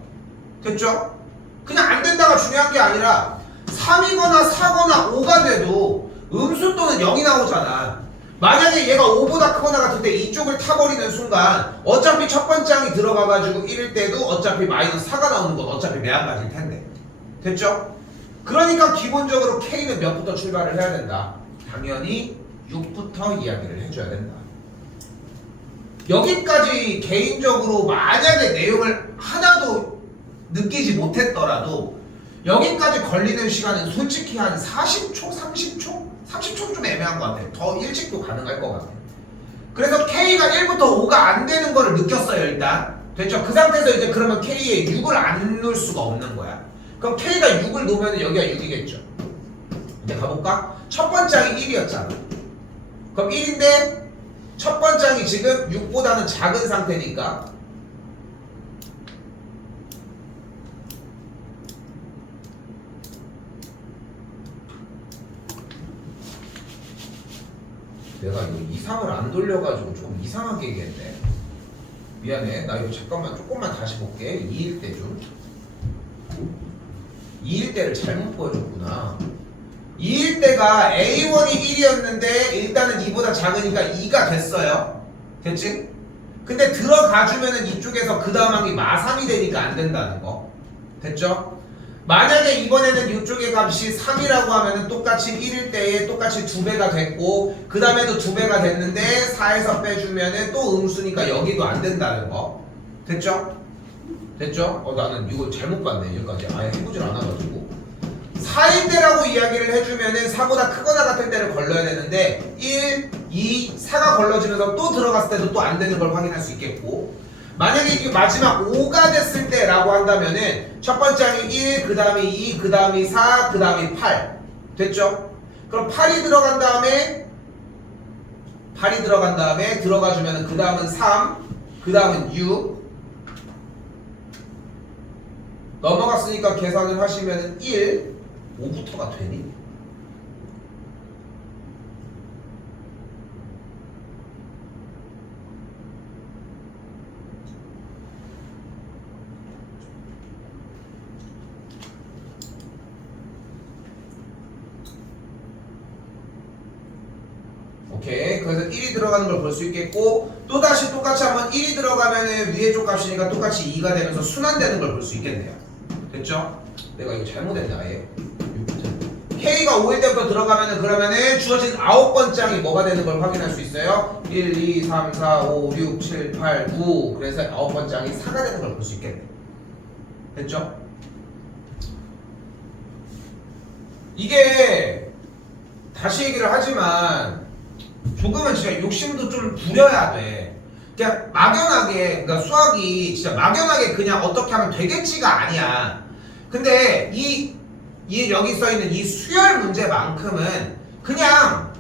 됐죠? 그냥 안 된다가 중요한 게 아니라 3이거나 4거나 5가 돼도 음수 또는 0이 나오잖아. 만약에 얘가 5보다 크거나 같을 때 이쪽을 타버리는 순간 어차피 첫 번째 항이 들어가가지고 1일 때도 어차피 마이너스 4가 나오는 건 어차피 매한가지일 텐데. 됐죠? 그러니까 기본적으로 K는 몇부터 출발을 해야 된다? 당연히 6부터 이야기를 해줘야 된다. 여기까지 개인적으로 만약에 내용을 하나도 느끼지 못했더라도 여기까지 걸리는 시간은 솔직히 한 40초? 30초? 30초는 좀 애매한 것 같아. 더 일찍도 가능할 것 같아. 그래서 K가 1부터 5가 안 되는 거를 느꼈어요. 일단 됐죠? 그 상태에서 이제 그러면 K에 6을 안 넣을 수가 없는 거야. 그럼 K가 6을 놓으면 여기가 6이겠죠. 이제 가볼까? 첫 번째 항이 1이었잖아. 그럼 1인데 첫 번째 항이 지금 6보다는 작은 상태니까 내가 이거 이상을 안 돌려가지고 좀 이상하게 얘기했네. 미안해. 나 이거 잠깐만 조금만 다시 볼게. 2일 때 좀. 2일 때를 잘못 보여줬구나. 2일 때가 A1이 1이었는데 일단은 2보다 작으니까 2가 됐어요. 됐지? 근데 들어가주면은 이쪽에서 그 다음 항이 마3이 되니까 안 된다는 거. 됐죠? 만약에 이번에는 이쪽의 값이 3이라고 하면은 똑같이 1일 때에 똑같이 2배가 됐고 그 다음에도 2배가 됐는데 4에서 빼주면은 또 음수니까 여기도 안 된다는 거. 됐죠? 됐죠? 나는 이거 잘못 봤네. 여기까지 아예 해보질 않아가지고 4일 때라고 이야기를 해주면은 4보다 크거나 같은 때를 걸러야 되는데 1, 2, 4가 걸러지면서 또 들어갔을 때도 또 안 되는 걸 확인할 수 있겠고 만약에 이게 마지막 5가 됐을 때라고 한다면은 첫 번째 항이 1, 그 다음에 2, 그 다음에 4, 그 다음에 8 됐죠? 그럼 8이 들어간 다음에 들어가주면은 그 다음은 3, 그 다음은 6 넘어갔으니까 계산을 하시면은 1, 5부터가 되니? 오케이. 그래서 1이 들어가는 걸 볼 수 있겠고 또다시 똑같이 한번 1이 들어가면은 위에 쪽 값이니까 똑같이 2가 되면서 순환되는 걸 볼 수 있겠네요. 됐죠? 내가 이거 잘못했네 아예. K가 5일 때부터 들어가면은 그러면은 주어진 9번째 항이 뭐가 되는 걸 확인할 수 있어요. 1, 2, 3, 4, 5, 6, 7, 8, 9 그래서 9번째 항이 4가 되는 걸 볼 수 있겠네. 됐죠? 이게 다시 얘기를 하지만 조금은 진짜 욕심도 좀 부려야 돼. 그냥 막연하게, 그러니까 수학이 진짜 막연하게 그냥 어떻게 하면 되겠지가 아니야. 근데 이 여기 써 있는 이 수열 문제만큼은 그냥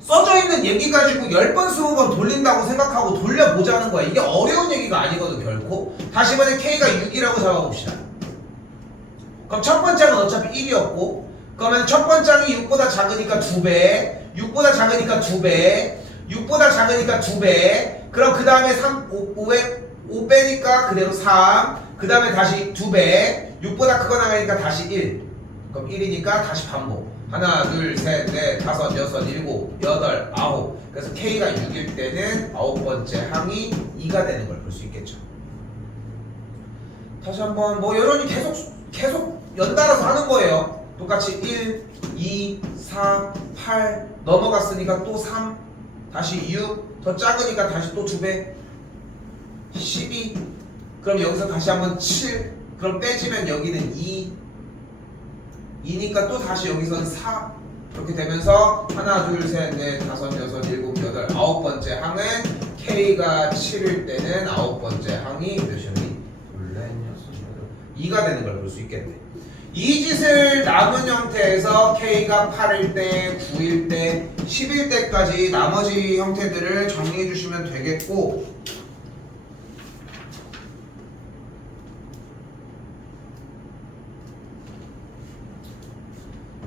써져 있는 얘기 가지고 10번 20번 돌린다고 생각하고 돌려보자는 거야. 이게 어려운 얘기가 아니거든 결코. 다시 말해 K가 6이라고 잡아봅시다. 그럼 첫 번째는 어차피 1이었고 그러면 첫 번째 항이 6보다 작으니까 2배 6보다 작으니까 2배 6보다 작으니까 2배 그럼 그 다음에 5 빼니까 그대로 3 그 다음에 다시 2배 6보다 크거 나가니까 다시 1 그럼 1이니까 다시 반복 하나 둘 셋 넷 다섯 여섯 일곱 여덟 아홉 그래서 K가 6일 때는 9번째 항이 2가 되는 걸 볼 수 있겠죠. 다시 한번 뭐 여러분이 계속 연달아서 하는 거예요. 똑같이 1, 2, 4, 8 넘어갔으니까 또 3 다시 6 더 작으니까 다시 또 2배 12 그럼 여기서 다시 한번 7 그럼 빼지면 여기는 2니까 또 다시 여기서는 4 이렇게 되면서 하나 둘 셋 넷 다섯 여섯 일곱 여덟 9번째 항은 K가 7일 때는 9번째 항이 몇이니? 2가 되는 걸 볼 수 있겠네. 이 짓을 남은 형태에서 K가 8일 때, 9일 때, 10일 때까지 나머지 형태들을 정리해 주시면 되겠고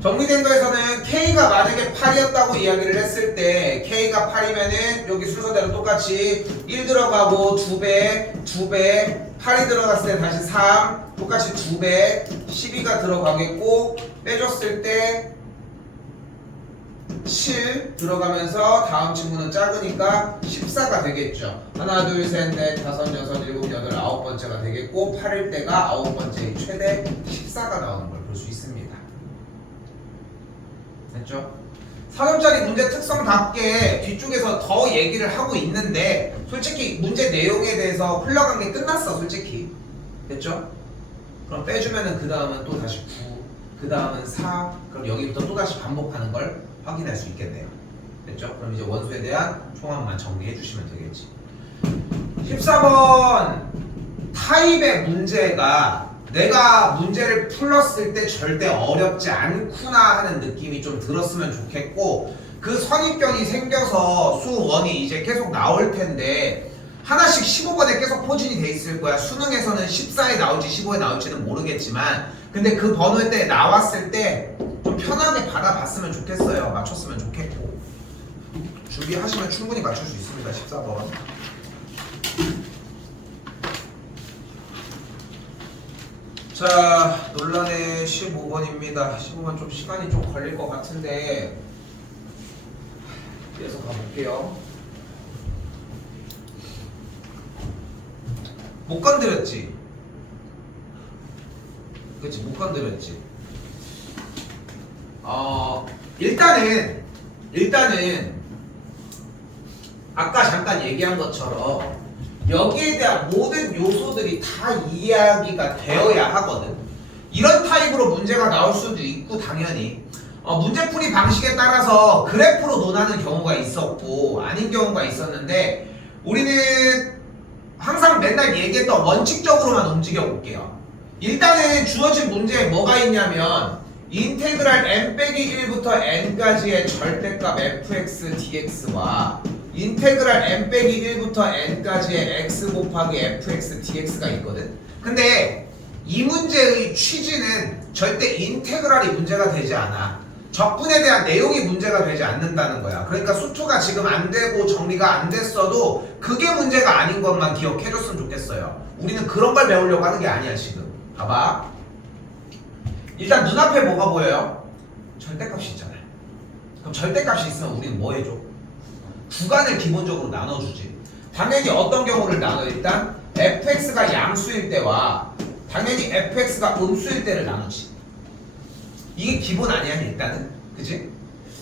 정리된 거에서는 K가 만약에 8이었다고 이야기를 했을 때 K가 8이면은 여기 순서대로 똑같이 1 들어가고 2배, 8이 들어갔을 때 다시 3 똑같이 2배 12가 들어가겠고 빼줬을 때 7 들어가면서 다음 친구는 작으니까 14가 되겠죠. 하나 둘 셋 넷 다섯 여섯 일곱 여덟 9번째가 되겠고 8일 때가 9번째의 최대 14가 나오는 걸 볼 수 있습니다. 됐죠? 4점짜리 문제 특성답게 뒤쪽에서 더 얘기를 하고 있는데 솔직히 문제 내용에 대해서 흘러간 게 끝났어 솔직히. 됐죠? 그럼 빼주면은 그 다음은 또 다시 9, 그 다음은 4 그럼 여기부터 또 다시 반복하는 걸 확인할 수 있겠네요. 됐죠? 그럼 이제 원소에 대한 총합만 정리해 주시면 되겠지. 14번 타입의 문제가 내가 문제를 풀었을 때 절대 어렵지 않구나 하는 느낌이 좀 들었으면 좋겠고, 그 선입견이 생겨서 수1이 이제 계속 나올 텐데 하나씩 15번에 계속 포진이 돼 있을 거야. 수능에서는 14에 나올지 15에 나올지는 모르겠지만, 근데 그 번호에 때 나왔을 때 좀 편하게 받아봤으면 좋겠어요. 맞췄으면 좋겠고. 준비하시면 충분히 맞출 수 있습니다. 14번. 자, 논란의 15번입니다. 15번 좀 시간이 좀 걸릴 것 같은데 계속 가볼게요. 못 건드렸지? 그치, 못 건드렸지? 일단은 아까 잠깐 얘기한 것처럼 여기에 대한 모든 요소들이 다 이야기가 되어야 하거든. 이런 타입으로 문제가 나올 수도 있고, 당연히 문제풀이 방식에 따라서 그래프로 논하는 경우가 있었고 아닌 경우가 있었는데, 우리는 항상 맨날 얘기했던 원칙적으로만 움직여 볼게요. 일단은 주어진 문제에 뭐가 있냐면 인테그랄 n 빼기 1부터 n까지의 절대값 fx dx와 인테그랄 n 빼기 1부터 n까지의 x 곱하기 fx dx가 있거든. 근데 이 문제의 취지는 절대 인테그랄이 문제가 되지 않아. 적분에 대한 내용이 문제가 되지 않는다는 거야. 그러니까 수투가 지금 안 되고 정리가 안 됐어도 그게 문제가 아닌 것만 기억해줬으면 좋겠어요. 우리는 그런 걸 배우려고 하는 게 아니야 지금. 봐봐. 일단 눈앞에 뭐가 보여요? 절대값이 있잖아요. 그럼 절대값이 있으면 우리는 뭐 해줘? 구간을 기본적으로 나눠주지. 당연히 어떤 경우를 나눠? 일단 fx가 양수일 때와 당연히 fx가 음수일 때를 나누지. 이게 기본 아니야 일단은, 그지?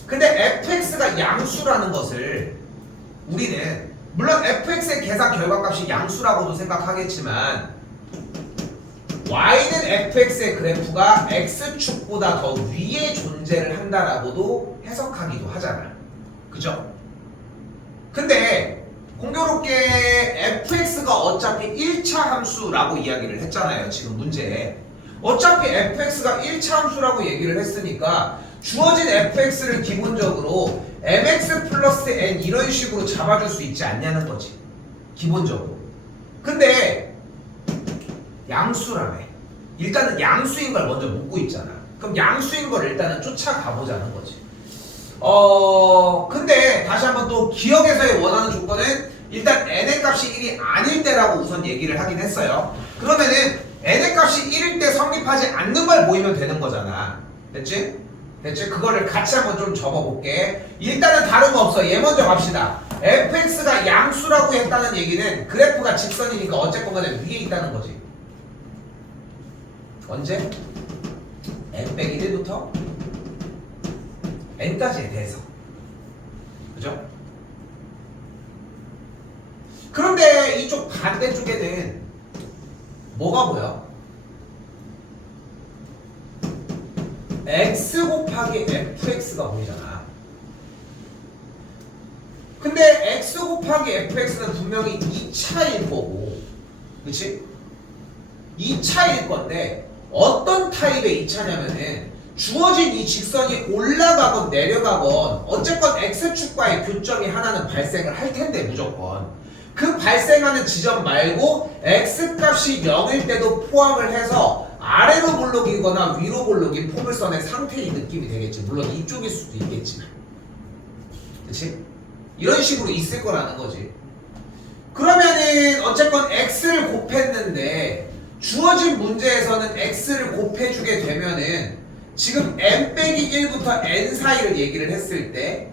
근데 fx가 양수라는 것을 우리는 물론 fx의 계산 결과값이 양수라고도 생각하겠지만 y는 fx의 그래프가 x축보다 더 위에 존재를 한다라고도 해석하기도 하잖아. 그죠? 근데 공교롭게 fx가 어차피 1차 함수라고 이야기를 했잖아요. 지금 문제에. 어차피 fx가 1차 함수라고 얘기를 했으니까 주어진 fx를 기본적으로 mx 플러스 n 이런 식으로 잡아줄 수 있지 않냐는 거지. 기본적으로. 근데 양수라며. 일단은 양수인 걸 먼저 묻고 있잖아. 그럼 양수인 걸 일단은 쫓아가 보자는 거지. 근데 다시 한번 또 기억에서의 원하는 조건은 일단 n의 값이 1이 아닐 때라고 우선 얘기를 하긴 했어요. 그러면은 n의 값이 1일 때 성립하지 않는 걸 보이면 되는 거잖아. 됐지? 됐지? 그거를 같이 한번 좀 적어볼게. 일단은 다른 거 없어. 얘 먼저 갑시다. fx가 양수라고 했다는 얘기는 그래프가 직선이니까 어쨌건 간에 위에 있다는 거지. 언제? n 빼기 1부터 n까지에 대해서. 그죠? 그런데 이쪽 반대쪽에는 뭐가 보여? x 곱하기 fx가 보이잖아. 근데 x 곱하기 fx는 분명히 2차일 거고, 그치? 2차일 건데 어떤 타입의 2차냐면은 주어진 이 직선이 올라가건 내려가건 어쨌건 x축과의 교점이 하나는 발생을 할 텐데 무조건 그 발생하는 지점 말고 x값이 0일 때도 포함을 해서 아래로 볼록이거나 위로 볼록인 포물선의 상태의 느낌이 되겠지. 물론 이쪽일 수도 있겠지만, 그치? 이런 식으로 있을 거라는 거지. 그러면은 어쨌건 x를 곱했는데 주어진 문제에서는 x를 곱해주게 되면은 지금 n 빼기 1부터 n 사이를 얘기를 했을 때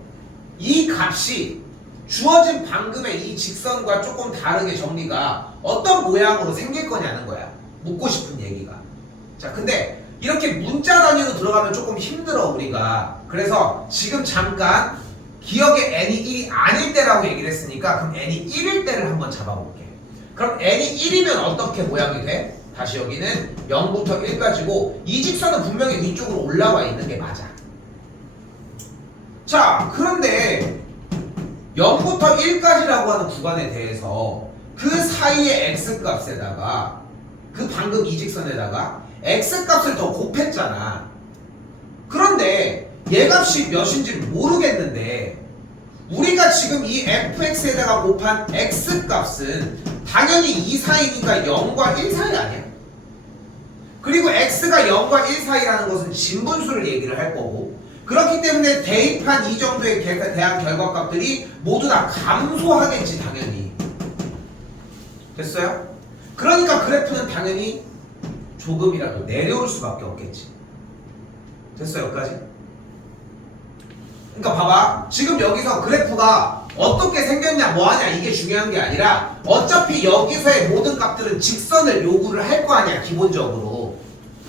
이 값이 주어진 방금의 이 직선과 조금 다르게 정리가 어떤 모양으로 생길 거냐는 거야. 묻고 싶은 얘기가. 자, 근데 이렇게 문자 단위로 들어가면 조금 힘들어 우리가. 그래서 지금 잠깐 기억에 n이 1이 아닐 때라고 얘기를 했으니까 그럼 n이 1일 때를 한번 잡아볼게. 그럼 n이 1이면 어떻게 모양이 돼? 다시 여기는 0부터 1까지고 이 직선은 분명히 위쪽으로 올라와 있는 게 맞아. 자, 그런데 0부터 1까지라고 하는 구간에 대해서 그 사이의 x값에다가 그 방금 이 직선에다가 x값을 더 곱했잖아. 그런데 얘 값이 몇인지 모르겠는데 우리가 지금 이 fx에다가 곱한 x값은 당연히 이 사이니까 0과 1 사이 아니야? 그리고 x가 0과 1 사이라는 것은 진분수를 얘기를 할 거고 그렇기 때문에 대입한 이 정도에 대한 결과값들이 모두 다 감소하겠지 당연히. 됐어요? 그러니까 그래프는 당연히 조금이라도 내려올 수밖에 없겠지. 됐어요? 여기까지? 그러니까 봐봐. 지금 여기서 그래프가 어떻게 생겼냐 뭐하냐 이게 중요한 게 아니라 어차피 여기서의 모든 값들은 직선을 요구를 할 거 아니야 기본적으로.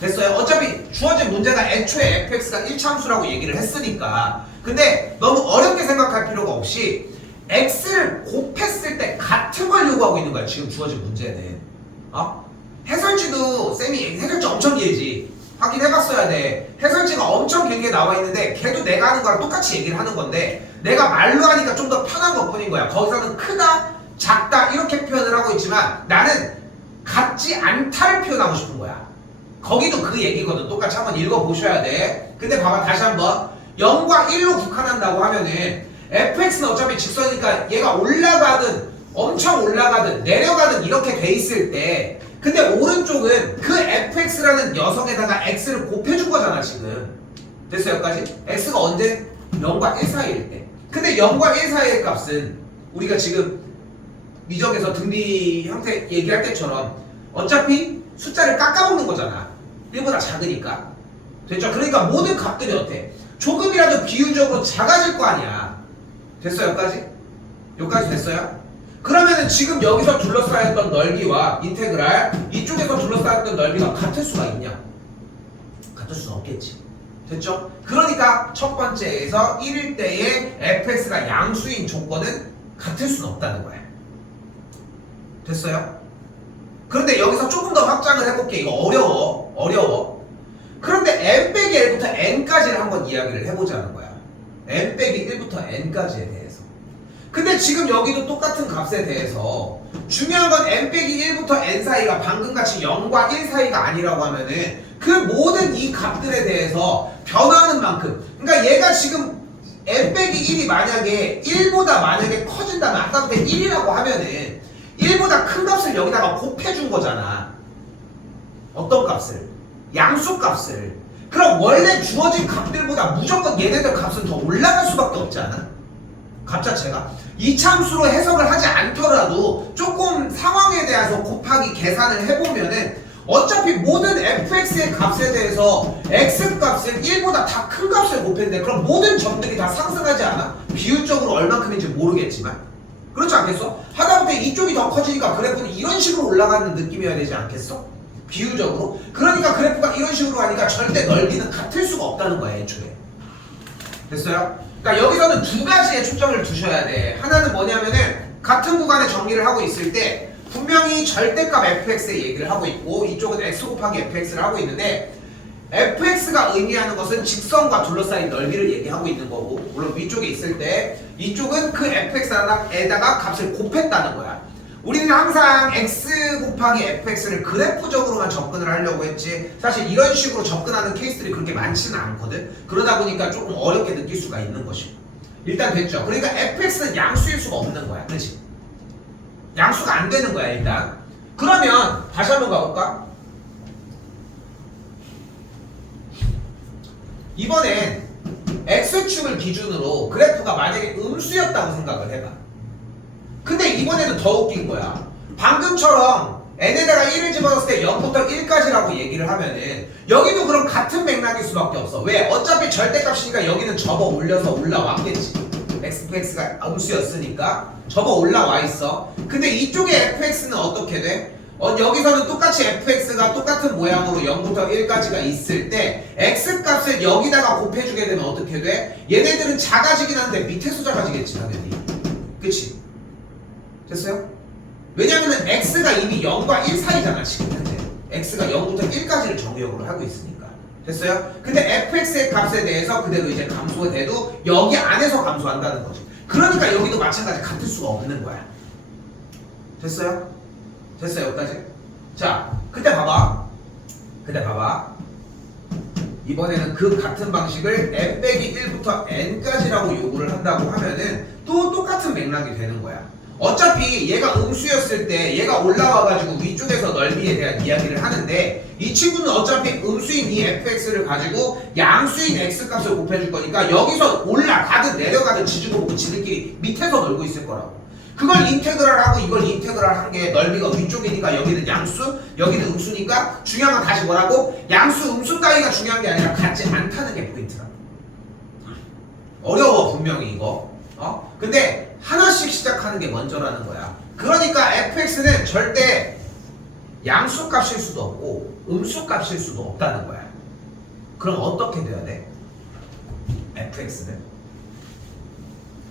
됐어요? 어차피 주어진 문제가 애초에 fx가 1참수라고 얘기를 했으니까. 근데 너무 어렵게 생각할 필요가 없이 x를 곱했을 때 같은 걸 요구하고 있는 거야 지금 주어진 문제는. 해설지도 쌤이 해설지 엄청 길지. 확인해봤어야 돼. 해설지가 엄청 길게 나와 있는데 걔도 내가 하는 거랑 똑같이 얘기를 하는 건데 내가 말로 하니까 좀 더 편한 것 뿐인 거야. 거기서는 크다, 작다 이렇게 표현을 하고 있지만 나는 같지 않다를 표현하고 싶은 거야. 거기도 그 얘기거든. 똑같이 한번 읽어보셔야 돼. 근데 봐봐 다시 한번 0과 1로 국한한다고 하면은 fx는 어차피 직선이니까 얘가 올라가든 엄청 올라가든 내려가든 이렇게 돼 있을 때 근데 오른쪽은 그 fx라는 녀석에다가 x를 곱해준 거잖아 지금. 됐어요 여기까지? x가 언제? 0과 1 사이일 때. 근데 0과 1 사이의 값은 우리가 지금 미적에서 등비 형태 얘기할 때처럼 어차피 숫자를 깎아먹는 거잖아. 1보다 작으니까. 됐죠? 그러니까 모든 값들이 어때? 조금이라도 비율적으로 작아질 거 아니야. 됐어요 여기까지? 여기까지 됐어요? 그러면은 지금 여기서 둘러싸였던 넓이와 인테그랄 이쪽에서 둘러싸였던 넓이가 같을 수가 있냐? 같을 수는 없겠지. 됐죠? 그러니까 첫 번째에서 1일 때의 fx가 양수인 조건은 같을 수는 없다는 거야. 됐어요? 그런데 여기서 조금 더 확장을 해볼게. 이거 어려워. 그런데 n-1부터 n까지를 한번 이야기를 해보자는 거야. n-1부터 n까지에 대해서. 근데 지금 여기도 똑같은 값에 대해서 중요한 건 n-1부터 n 사이가 방금같이 0과 1 사이가 아니라고 하면은 그 모든 이 값들에 대해서 변화하는 만큼 그러니까 얘가 지금 n-1이 만약에 1보다 만약에 커진다면 아까부터 1이라고 하면은 1보다 큰 값을 여기다가 곱해준 거잖아. 어떤 값을? 양수 값을. 그럼 원래 주어진 값들보다 무조건 얘네들 값은 더 올라갈 수밖에 없지 않아? 값 자체가 이참수로 해석을 하지 않더라도 조금 상황에 대해서 곱하기 계산을 해보면은 어차피 모든 fx의 값에 대해서 x값을 1보다 다 큰 값을 곱했는데 그럼 모든 점들이 다 상승하지 않아? 비율적으로 얼만큼인지 모르겠지만 그렇지 않겠어? 하다못해 이쪽이 더 커지니까 그래프는 이런 식으로 올라가는 느낌이어야 되지 않겠어? 비율적으로. 그러니까 그래프가 이런 식으로 가니까 절대 넓이는 같을 수가 없다는 거야 애초에. 됐어요? 그러니까 여기서는 두 가지에 초점을 두셔야 돼. 하나는 뭐냐면은 같은 구간에 정리를 하고 있을 때 분명히 절대값 fx의 얘기를 하고 있고 이쪽은 x 곱하기 fx를 하고 있는데 fx가 의미하는 것은 직선과 둘러싸인 넓이를 얘기하고 있는 거고 물론 위쪽에 있을 때 이쪽은 그 fx에다가 값을 곱했다는 거야. 우리는 항상 x 곱하기 fx를 그래프적으로만 접근을 하려고 했지 사실 이런 식으로 접근하는 케이스들이 그렇게 많지는 않거든. 그러다 보니까 조금 어렵게 느낄 수가 있는 것이고 일단 됐죠. 그러니까 fx는 양수일 수가 없는 거야. 그렇지? 양수가 안 되는 거야 일단. 그러면 다시 한번 가볼까? 이번엔 x축을 기준으로 그래프가 만약에 음수였다고 생각을 해봐. 근데 이번에는 더 웃긴 거야. 방금처럼 n에다가 1을 집어넣었을 때 0부터 1까지라고 얘기를 하면은 여기도 그럼 같은 맥락일 수밖에 없어. 왜? 어차피 절대값이니까 여기는 접어 올려서 올라왔겠지. fx가 음수였으니까 접어 올라와 있어. 근데 이쪽에 fx는 어떻게 돼? 여기서는 똑같이 fx가 똑같은 모양으로 0부터 1까지가 있을 때 x값을 여기다가 곱해주게 되면 어떻게 돼? 얘네들은 작아지긴 하는데 밑에서 작아지겠지 당연히. 그치? 됐어요? 왜냐면은 x가 이미 0과 1 사이잖아 지금 현재. x가 0부터 1까지를 정의역으로 하고 있으니까. 됐어요? 근데 fx의 값에 대해서 그대로 이제 감소돼도 여기 안에서 감소한다는 거지. 그러니까 여기도 마찬가지 같을 수가 없는 거야. 됐어요? 됐어요 여기까지? 자 그때 봐봐 이번에는 그 같은 방식을 n 빼기 1부터 n까지라고 요구를 한다고 하면은 또 똑같은 맥락이 되는 거야. 어차피 얘가 음수였을 때 얘가 올라와가지고 위쪽에서 넓이에 대한 이야기를 하는데 이 친구는 어차피 음수인 이 fx를 가지고 양수인 x 값을 곱해줄 거니까 여기서 올라가든 내려가든 지주고 보고 지들끼리 밑에서 놀고 있을 거라고. 그걸 인테그랄하고 이걸 인테그랄한 게 넓이가 위쪽이니까 여기는 양수, 여기는 음수니까 중요한 건 다시 뭐라고? 양수, 음수 따위가 중요한 게 아니라 같지 않다는 게 포인트라고. 어려워 분명히 이거. 근데 하나씩 시작하는 게 먼저라는 거야. 그러니까 fx는 절대 양수 값일 수도 없고 음수 값일 수도 없다는 거야. 그럼 어떻게 돼야 돼?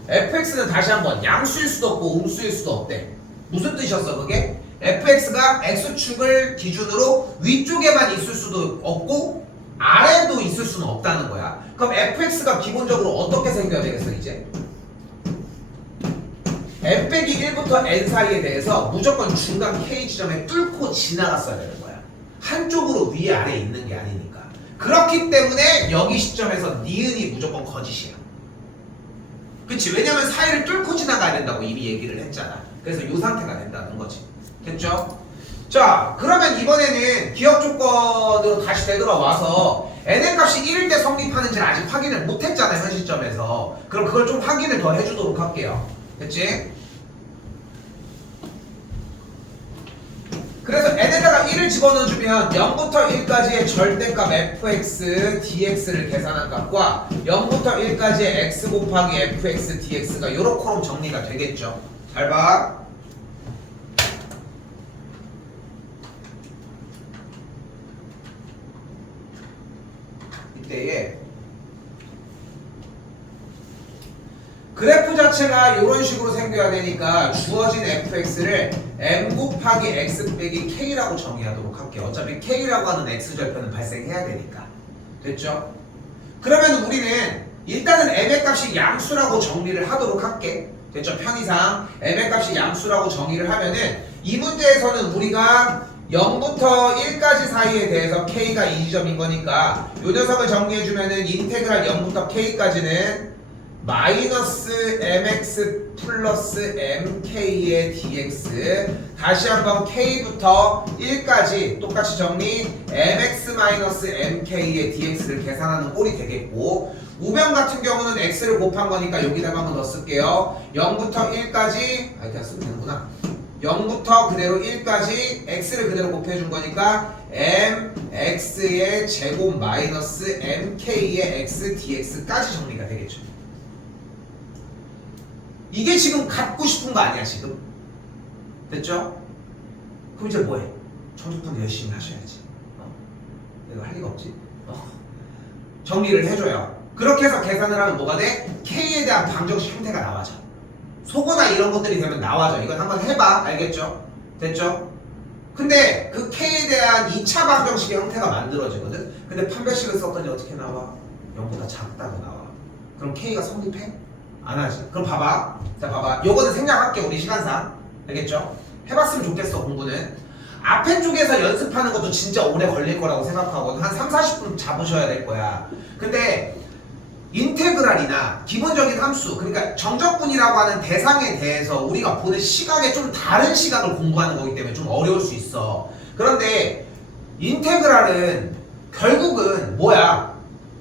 fx는 다시 한번 양수일 수도 없고 음수일 수도 없대. 무슨 뜻이었어 그게? fx가 x축을 기준으로 위쪽에만 있을 수도 없고 아래도 있을 수는 없다는 거야. 그럼 fx가 기본적으로 어떻게 생겨야 되겠어 이제? n 빼기 1부터 n 사이에 대해서 무조건 중간 k 지점에 뚫고 지나갔어야 되는 거야. 한쪽으로 위에 아래에 있는 게 아니니까. 그렇기 때문에 여기 시점에서 니은이 무조건 거짓이야. 그치? 왜냐면 사이를 뚫고 지나가야 된다고 이미 얘기를 했잖아. 그래서 이 상태가 된다는 거지. 됐죠? 자, 그러면 이번에는 기억 조건으로 다시 되돌아와서 n의 값이 1일 때 성립하는지는 아직 확인을 못했잖아요, 현 시점에서. 그럼 그걸 좀 확인을 더 해주도록 할게요. 됐지? 그래서 n에다가 1을 집어넣어주면 0부터 1까지의 절대값 fx, dx를 계산한 값과 0부터 1까지의 x 곱하기 fx, dx가 요렇게로 정리가 되겠죠. 잘 봐. 이때에 그래프 자체가 이런 식으로 생겨야 되니까 주어진 fx를 m 곱하기 x 빼기 k라고 정의하도록 할게요. 어차피 k라고 하는 x절편은 발생해야 되니까. 됐죠? 그러면 우리는 일단은 m의 값이 양수라고 정리를 하도록 할게. 됐죠? 편의상 m의 값이 양수라고 정의를 하면은 이 문제에서는 우리가 0부터 1까지 사이에 대해서 k가 이 지점인 거니까 이 녀석을 정리해주면은 인테그랄 0부터 k까지는 마이너스 mx 플러스 mk의 dx 다시 한번 k부터 1까지 똑같이 정리 mx 마이너스 mk의 dx를 계산하는 꼴이 되겠고 우변 같은 경우는 x를 곱한 거니까 여기다가 한번 더 쓸게요. 0부터 1까지 이렇게 쓰면 되는구나. 0부터 그대로 1까지 x를 그대로 곱해준 거니까 mx의 제곱 마이너스 mk의 x dx까지 정리가 되겠죠. 이게 지금 갖고 싶은 거 아니야 지금? 됐죠? 그럼 이제 뭐해? 정적분 열심히 하셔야지. 내가 할 리가 없지. 정리를 해줘요. 그렇게 해서 계산을 하면 뭐가 돼? K에 대한 방정식 형태가 나와져. 속어나 이런 것들이 되면 나와져. 이건 한번 해봐. 알겠죠? 됐죠? 근데 그 K에 대한 2차 방정식의 형태가 만들어지거든? 근데 판별식을 썼더니 어떻게 나와? 0보다 작다고 나와. 그럼 K가 성립해? 안 하지. 그럼 봐봐. 자, 봐봐. 요거는 생략할게, 우리 시간상. 알겠죠? 해봤으면 좋겠어, 공부는. 앞에 쪽에서 연습하는 것도 진짜 오래 걸릴 거라고 생각하고 한 3, 40분 잡으셔야 될 거야. 근데 인테그랄이나 기본적인 함수, 그러니까 정적분이라고 하는 대상에 대해서 우리가 보는 시각에 좀 다른 시각을 공부하는 거기 때문에 좀 어려울 수 있어. 그런데 인테그랄은 결국은 뭐야?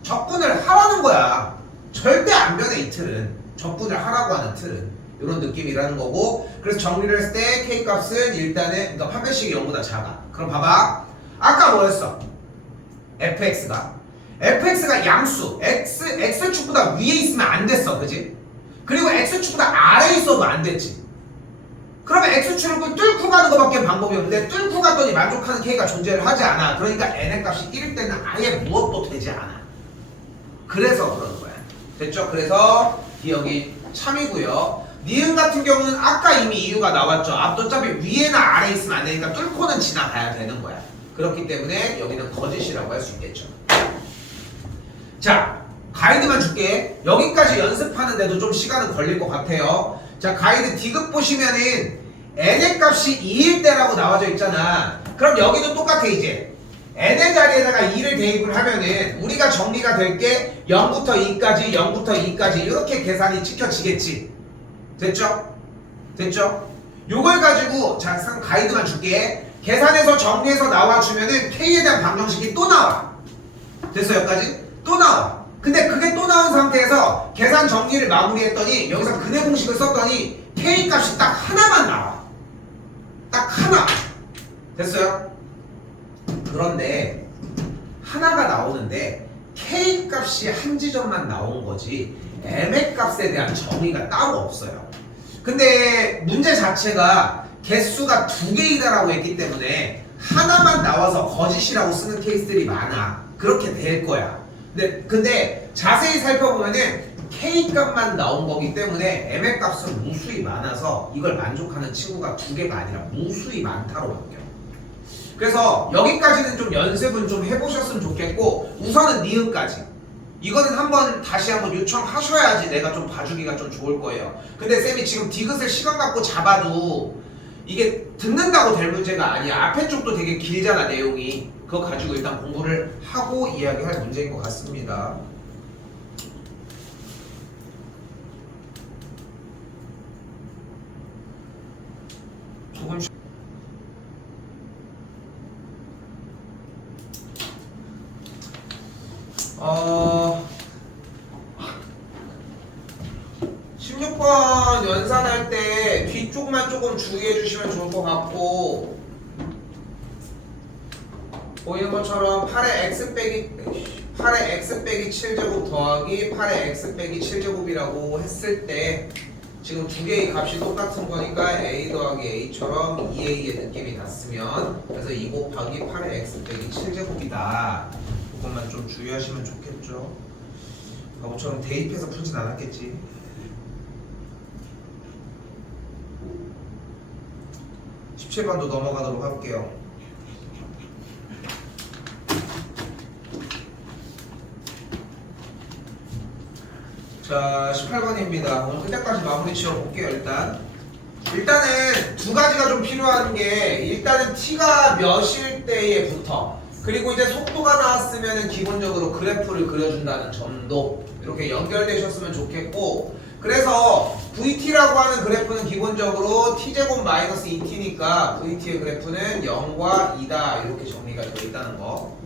적분을 하라는 거야. 절대 안 변해, 이 틀은. 적분을 하라고 하는 틀은 이런 느낌이라는 거고. 그래서 정리를 했을 때 K값은 일단은 그러니까 판별식이 0보다 작아. 그럼 봐봐. 아까 뭐였어? fx가 양수 x축보다 위에 있으면 안 됐어, 그지? 그리고 x축보다 아래에 있어도 안 됐지. 그러면 x축을 뚫고 가는 것밖에 방법이 없는데 뚫고 갔더니 만족하는 K가 존재를 하지 않아. 그러니까 n의 값이 1일 때는 아예 무엇도 되지 않아. 그래서 그러는 거야. 됐죠? 그래서 기억이 참이고요. 니은 같은 경우는 아까 이미 이유가 나왔죠. 앞도 어차피 위에나 아래에 있으면 안 되니까 뚫고는 지나가야 되는 거야. 그렇기 때문에 여기는 거짓이라고 할 수 있겠죠. 자, 가이드만 줄게. 여기까지 연습하는데도 좀 시간은 걸릴 것 같아요. 자, 가이드 디귿 보시면은 n의 값이 2일 때라고 나와져 있잖아. 그럼 여기도 똑같아 이제. n의 자리에다가 2를 대입을 하면은 우리가 정리가 될 게 0부터 2까지 0부터 2까지 이렇게 계산이 찍혀지겠지. 됐죠? 됐죠? 요걸 가지고 잠깐 가이드만 줄게. 계산해서 정리해서 나와주면은 K에 대한 방정식이 또 나와. 됐어 여기까지? 또 나와. 근데 그게 또 나온 상태에서 계산 정리를 마무리했더니 여기서 근해 공식을 썼더니 K 값이 딱 하나만 나와. 딱 하나. 됐어요? 그런데 하나가 나오는데 K 값이 한 지점만 나온 거지 M의 값에 대한 정의가 따로 없어요. 근데 문제 자체가 개수가 2개이다라고 했기 때문에 하나만 나와서 거짓이라고 쓰는 케이스들이 많아. 그렇게 될 거야. 근데 자세히 살펴보면은 K 값만 나온 거기 때문에 M의 값은 무수히 많아서 이걸 만족하는 친구가 2개가 아니라 무수히 많다로 바뀌어. 그래서 여기까지는 좀 연습은 좀 해보셨으면 좋겠고 우선은 니은까지 이거는 다시 한번 요청하셔야지 내가 좀 봐주기가 좀 좋을 거예요. 근데 쌤이 지금 디귿을 시간 갖고 잡아도 이게 듣는다고 될 문제가 아니야. 앞에 쪽도 되게 길잖아 내용이. 그거 가지고 일단 공부를 하고 이야기할 문제인 것 같습니다. 조금씩 16번 연산할 때 뒤쪽만 조금 주의해 주시면 좋을 것 같고 보이는 것처럼 8의 x 빼기 7제곱 더하기 8의 x 빼기 7제곱이라고 했을 때 지금 두 개의 값이 똑같은 거니까 a 더하기 a처럼 2a의 느낌이 났으면 그래서 2 곱하기 8의 x 빼기 7제곱이다. 그것만 좀 주의하시면 좋겠죠. 바보처럼 대입해서 풀진 않았겠지. 17번도 넘어가도록 할게요. 자, 18번입니다. 오늘 그때까지 마무리 지어볼게요. 일단은 두 가지가 좀 필요한 게 일단은 t가 몇일 때에부터 그리고 이제 속도가 나왔으면 기본적으로 그래프를 그려준다는 점도 이렇게 연결되셨으면 좋겠고 그래서 VT라고 하는 그래프는 기본적으로 t제곱 마이너스 2t니까 VT의 그래프는 0과 2다 이렇게 정리가 되어 있다는 거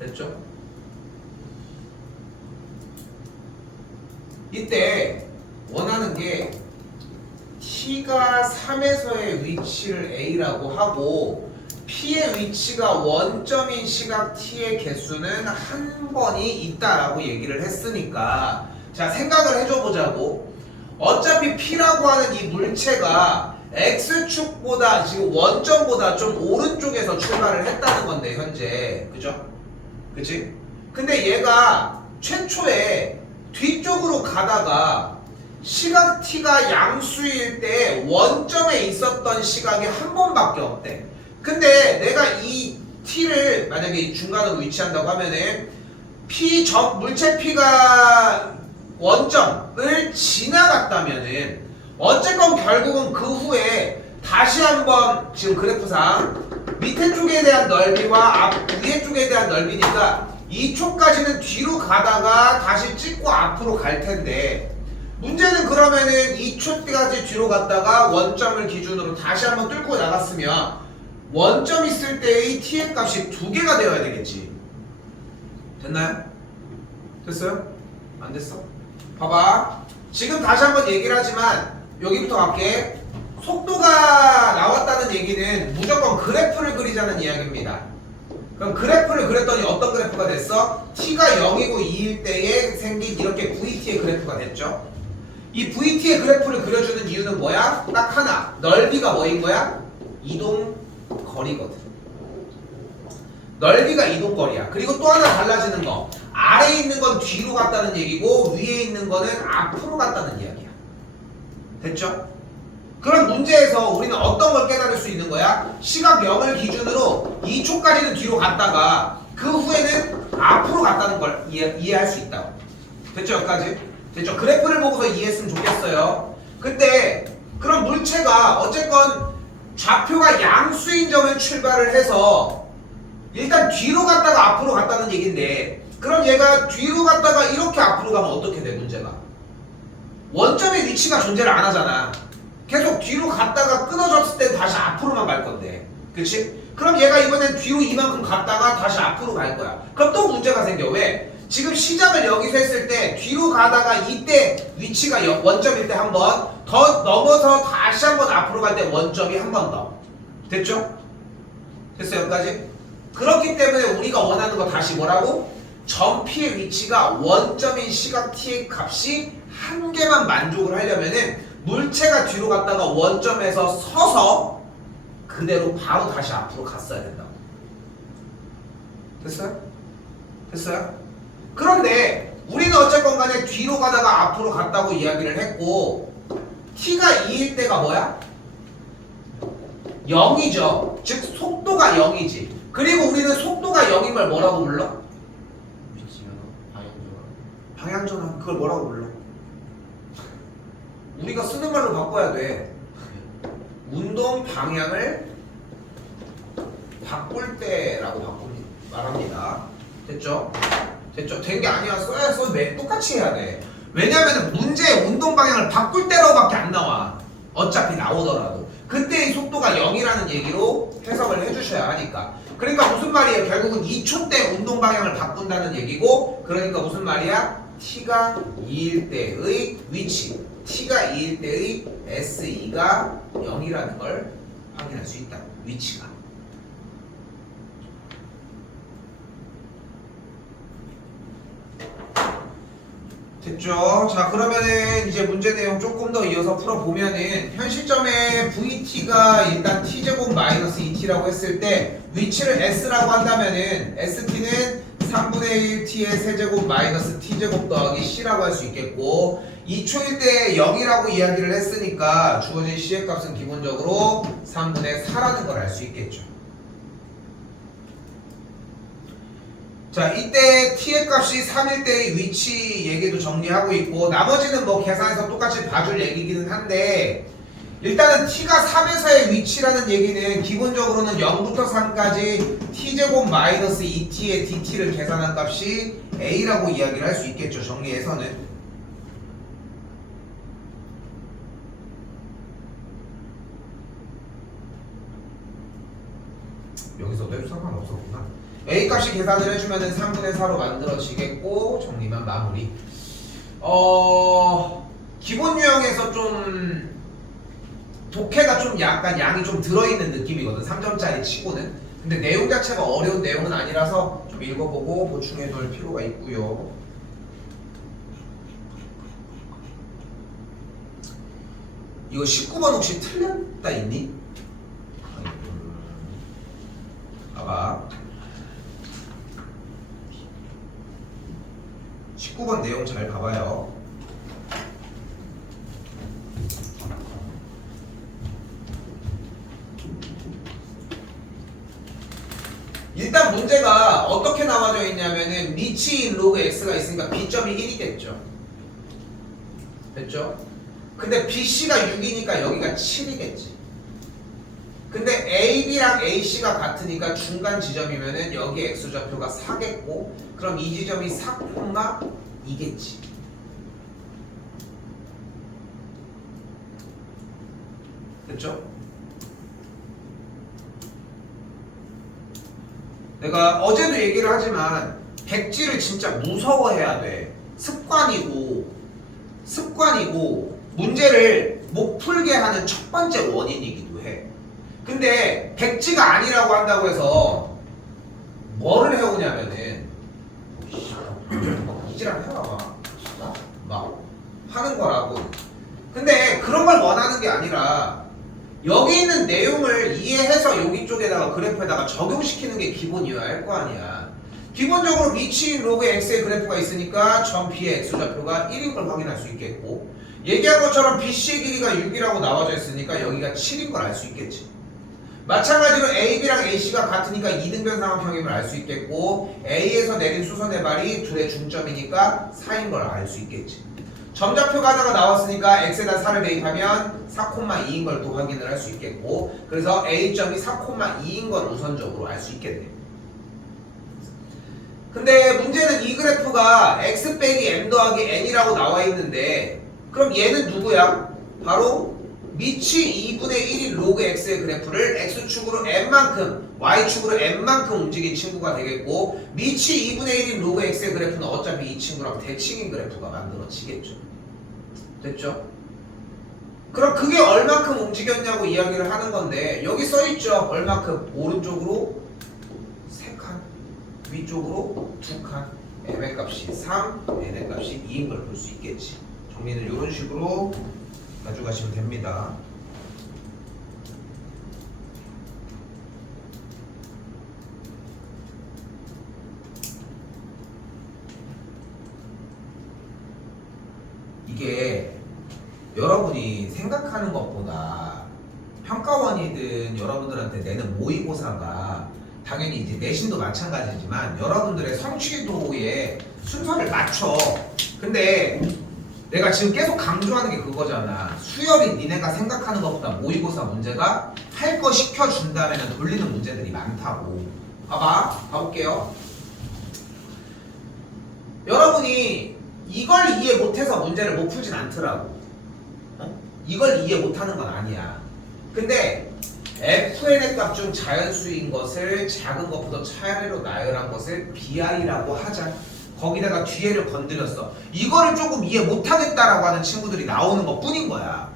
됐죠? 이때 원하는 게 t가 3에서의 위치를 a라고 하고 p의 위치가 원점인 시각 t의 개수는 한 번이 있다라고 얘기를 했으니까 자 생각을 해줘 보자고. 어차피 p라고 하는 이 물체가 x축보다 지금 원점보다 좀 오른쪽에서 출발을 했다는 건데 현재 그죠? 그치? 근데 얘가 최초에 뒤쪽으로 가다가 시각 t가 양수일 때 원점에 있었던 시각이 한 번밖에 없대. 근데 내가 이 t를 만약에 중간으로 위치한다고 하면은 물체 p가 원점을 지나갔다면은 어쨌건 결국은 그 후에 다시 한번 지금 그래프상 밑에 쪽에 대한 넓이와 위에 쪽에 대한 넓이니까 이쪽까지는 뒤로 가다가 다시 찍고 앞으로 갈 텐데 문제는 그러면은 2초까지 뒤로 갔다가 원점을 기준으로 다시 한번 뚫고 나갔으면 원점 있을 때의 t의 값이 2개가 되어야 되겠지. 됐나요? 됐어요? 안 됐어? 봐봐. 지금 다시 한번 얘기를 하지만 여기부터 갈게. 속도가 나왔다는 얘기는 무조건 그래프를 그리자는 이야기입니다. 그럼 그래프를 그렸더니 어떤 그래프가 됐어? t가 0이고 2일 때에 생긴 이렇게 VT의 그래프가 됐죠. 이 VT의 그래프를 그려주는 이유는 뭐야? 딱 하나. 넓이가 뭐인 거야? 이동 거리거든. 넓이가 이동거리야. 그리고 또 하나 달라지는 거. 아래에 있는 건 뒤로 갔다는 얘기고 위에 있는 거는 앞으로 갔다는 이야기야. 됐죠? 그런 문제에서 우리는 어떤 걸 깨달을 수 있는 거야? 시각 0을 기준으로 2초까지는 뒤로 갔다가 그 후에는 앞으로 갔다는 걸 이해할 수 있다고. 됐죠? 여기까지? 됐죠? 그래프를 보고서 이해했으면 좋겠어요. 근데 그럼 물체가 어쨌건 좌표가 양수인 점을 출발을 해서 일단 뒤로 갔다가 앞으로 갔다는 얘긴데, 그럼 얘가 뒤로 갔다가 이렇게 앞으로 가면 어떻게 돼 문제가? 원점의 위치가 존재를 안 하잖아. 계속 뒤로 갔다가 끊어졌을 때 다시 앞으로만 갈 건데, 그치? 그럼 얘가 이번엔 뒤로 이만큼 갔다가 다시 앞으로 갈 거야. 그럼 또 문제가 생겨. 왜? 지금 시작을 여기서 했을 때 뒤로 가다가 이때 위치가 원점일 때 한 번 더 넘어서 다시 한 번 앞으로 갈 때 원점이 한 번 더. 됐죠? 됐어요 여기까지? 그렇기 때문에 우리가 원하는 거 다시 뭐라고? 점 P의 위치가 원점인 시각 T의 값이 한 개만 만족을 하려면은 물체가 뒤로 갔다가 원점에서 서서 그대로 바로 다시 앞으로 갔어야 된다고. 됐어요? 됐어요? 그런데 우리는 어쨌건 간에 뒤로 가다가 앞으로 갔다고 이야기를 했고, t가 2일 때가 뭐야? 0이죠. 즉 속도가 0이지. 그리고 우리는 속도가 0인 걸 뭐라고 불러? 위치면 방향전환. 방향전환. 그걸 뭐라고 불러? 우리가 쓰는 말로 바꿔야 돼. 운동 방향을 바꿀 때라고 말합니다. 됐죠? 됐죠? 된 게 아니야. 써서 매 똑같이 해야 돼. 왜냐면 문제의 운동 방향을 바꿀 때로밖에 안 나와. 어차피 나오더라도. 그때 이 속도가 0이라는 얘기로 해석을 해주셔야 하니까. 그러니까 무슨 말이에요? 결국은 2초 때 운동 방향을 바꾼다는 얘기고, 그러니까 무슨 말이야? t가 2일 때의 위치, t가 2일 때의 S2가 0이라는 걸 확인할 수 있다. 위치가. 됐죠? 자, 그러면은 이제 문제 내용 조금 더 이어서 풀어보면은, 현 시점에 VT가 일단 t제곱 마이너스 2t라고 했을 때 위치를 s라고 한다면은 st는 3분의 1t의 세제곱 마이너스 t제곱 더하기 c라고 할 수 있겠고, 2초일 때 0이라고 이야기를 했으니까 주어진 c의 값은 기본적으로 3분의 4라는 걸 알 수 있겠죠. 자, 이때 t의 값이 3일 때의 위치 얘기도 정리하고 있고, 나머지는 뭐 계산해서 똑같이 봐줄 얘기기는 한데, 일단은 t가 3에서의 위치라는 얘기는 기본적으로는 0부터 3까지 t제곱 마이너스 2t의 dt를 계산한 값이 a라고 이야기를 할 수 있겠죠. 정리해서는. 여기서도 해도 상관없었구나. A 값이 계산을 해주면은 3분의 4로 만들어지겠고, 정리만 마무리. 기본 유형에서 좀 독해가 좀 약간 양이 좀 들어있는 느낌이거든. 3점짜리 치고는. 근데 내용 자체가 어려운 내용은 아니라서 좀 읽어보고 보충해 둘 필요가 있고요. 이거 19번 혹시 틀렸다 있니? 봐봐. 19번 내용 잘 봐봐요. 일단 문제가 어떻게 나와져 있냐면은 미치인 로그 x가 있으니까 b점이 1이겠죠. 됐죠? 근데 bc가 6이니까 여기가 7이겠지. 근데 AB랑 AC가 같으니까 중간 지점이면은 여기 x좌표가 4겠고, 그럼 이 지점이 4,2겠지. 됐죠? 내가 어제도 얘기를 하지만 백지를 진짜 무서워해야 돼. 습관이고 문제를 못 풀게 하는 첫 번째 원인이기도 해. 근데 백지가 아니라고 한다고 해서 뭐를 해오냐면은 이지랑 해봐 막 하는 거라고. 근데 그런 걸 원하는 게 아니라 여기 있는 내용을 이해해서 여기 쪽에다가 그래프에다가 적용시키는 게 기본이어야 할 거 아니야. 기본적으로 미치인 로그 x의 그래프가 있으니까 점 B의 x좌표가 1인 걸 확인할 수 있겠고, 얘기한 것처럼 BC의 길이가 6이라고 나와져 있으니까 여기가 7인 걸 알 수 있겠지. 마찬가지로 AB랑 AC가 같으니까 이등변 삼각형임을 알 수 있겠고, A에서 내린 수선의 발이 둘의 중점이니까 4인 걸 알 수 있겠지. 점좌표가 하나가 나왔으니까 x에다 4를 대입하면 4,2인 걸 또 확인을 할 수 있겠고 그래서 a점이 4,2인 걸 우선적으로 알 수 있겠네요. 근데 문제는 이 그래프가 x 빼기 m 더하기 n이라고 나와 있는데 그럼 얘는 누구야? 바로 미치 2분의 1인 로그 x의 그래프를 x축으로 n만큼 y축으로 n만큼 움직인 친구가 되겠고 미치 2분의 1인 로그 x의 그래프는 어차피 이 친구랑 대칭인 그래프가 만들어지겠죠. 됐죠? 그럼 그게 얼만큼 움직였냐고 이야기를 하는 건데 여기 써있죠. 얼만큼? 오른쪽으로 3칸 위쪽으로 2칸 m의 값이 3, n의 값이 2인 걸 볼 수 있겠지. 정리는 이런 식으로 가져가시면 됩니다. 이게 여러분이 생각하는 것보다 평가원이든 여러분들한테 내는 모의고사가 당연히 이제 내신도 마찬가지지만 여러분들의 성취도에 순서를 맞춰. 근데 내가 지금 계속 강조하는 게 그거잖아. 수열이 니네가 생각하는 것보다 모의고사 문제가 할 거 시켜준다면 돌리는 문제들이 많다고. 가볼게요. 여러분이 이걸 이해 못해서 문제를 못 풀진 않더라고. 이걸 이해 못하는 건 아니야. 근데 fn의 값 중 자연수인 것을 작은 것보다 차례로 나열한 것을 bi라고 하자. 거기다가 뒤에를 건드렸어. 이거를 조금 이해 못하겠다라고 하는 친구들이 나오는 것 뿐인 거야.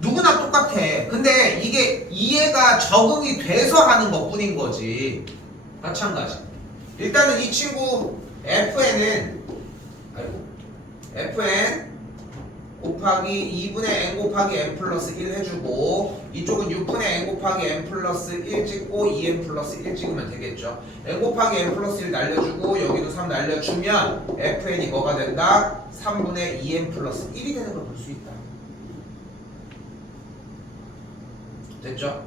누구나 똑같아. 근데 이게 이해가 적응이 돼서 하는 것 뿐인 거지. 마찬가지. 일단은 이 친구 fn은 fn 곱하기 2분의 n 곱하기 n 플러스 1 해주고 이쪽은 6분의 n 곱하기 n 플러스 1 찍고 2n 플러스 1 찍으면 되겠죠. n 곱하기 n 플러스 1 날려주고 여기도 3 날려주면 fn이 뭐가 된다? 3분의 2n 플러스 1이 되는 걸 볼 수 있다. 됐죠?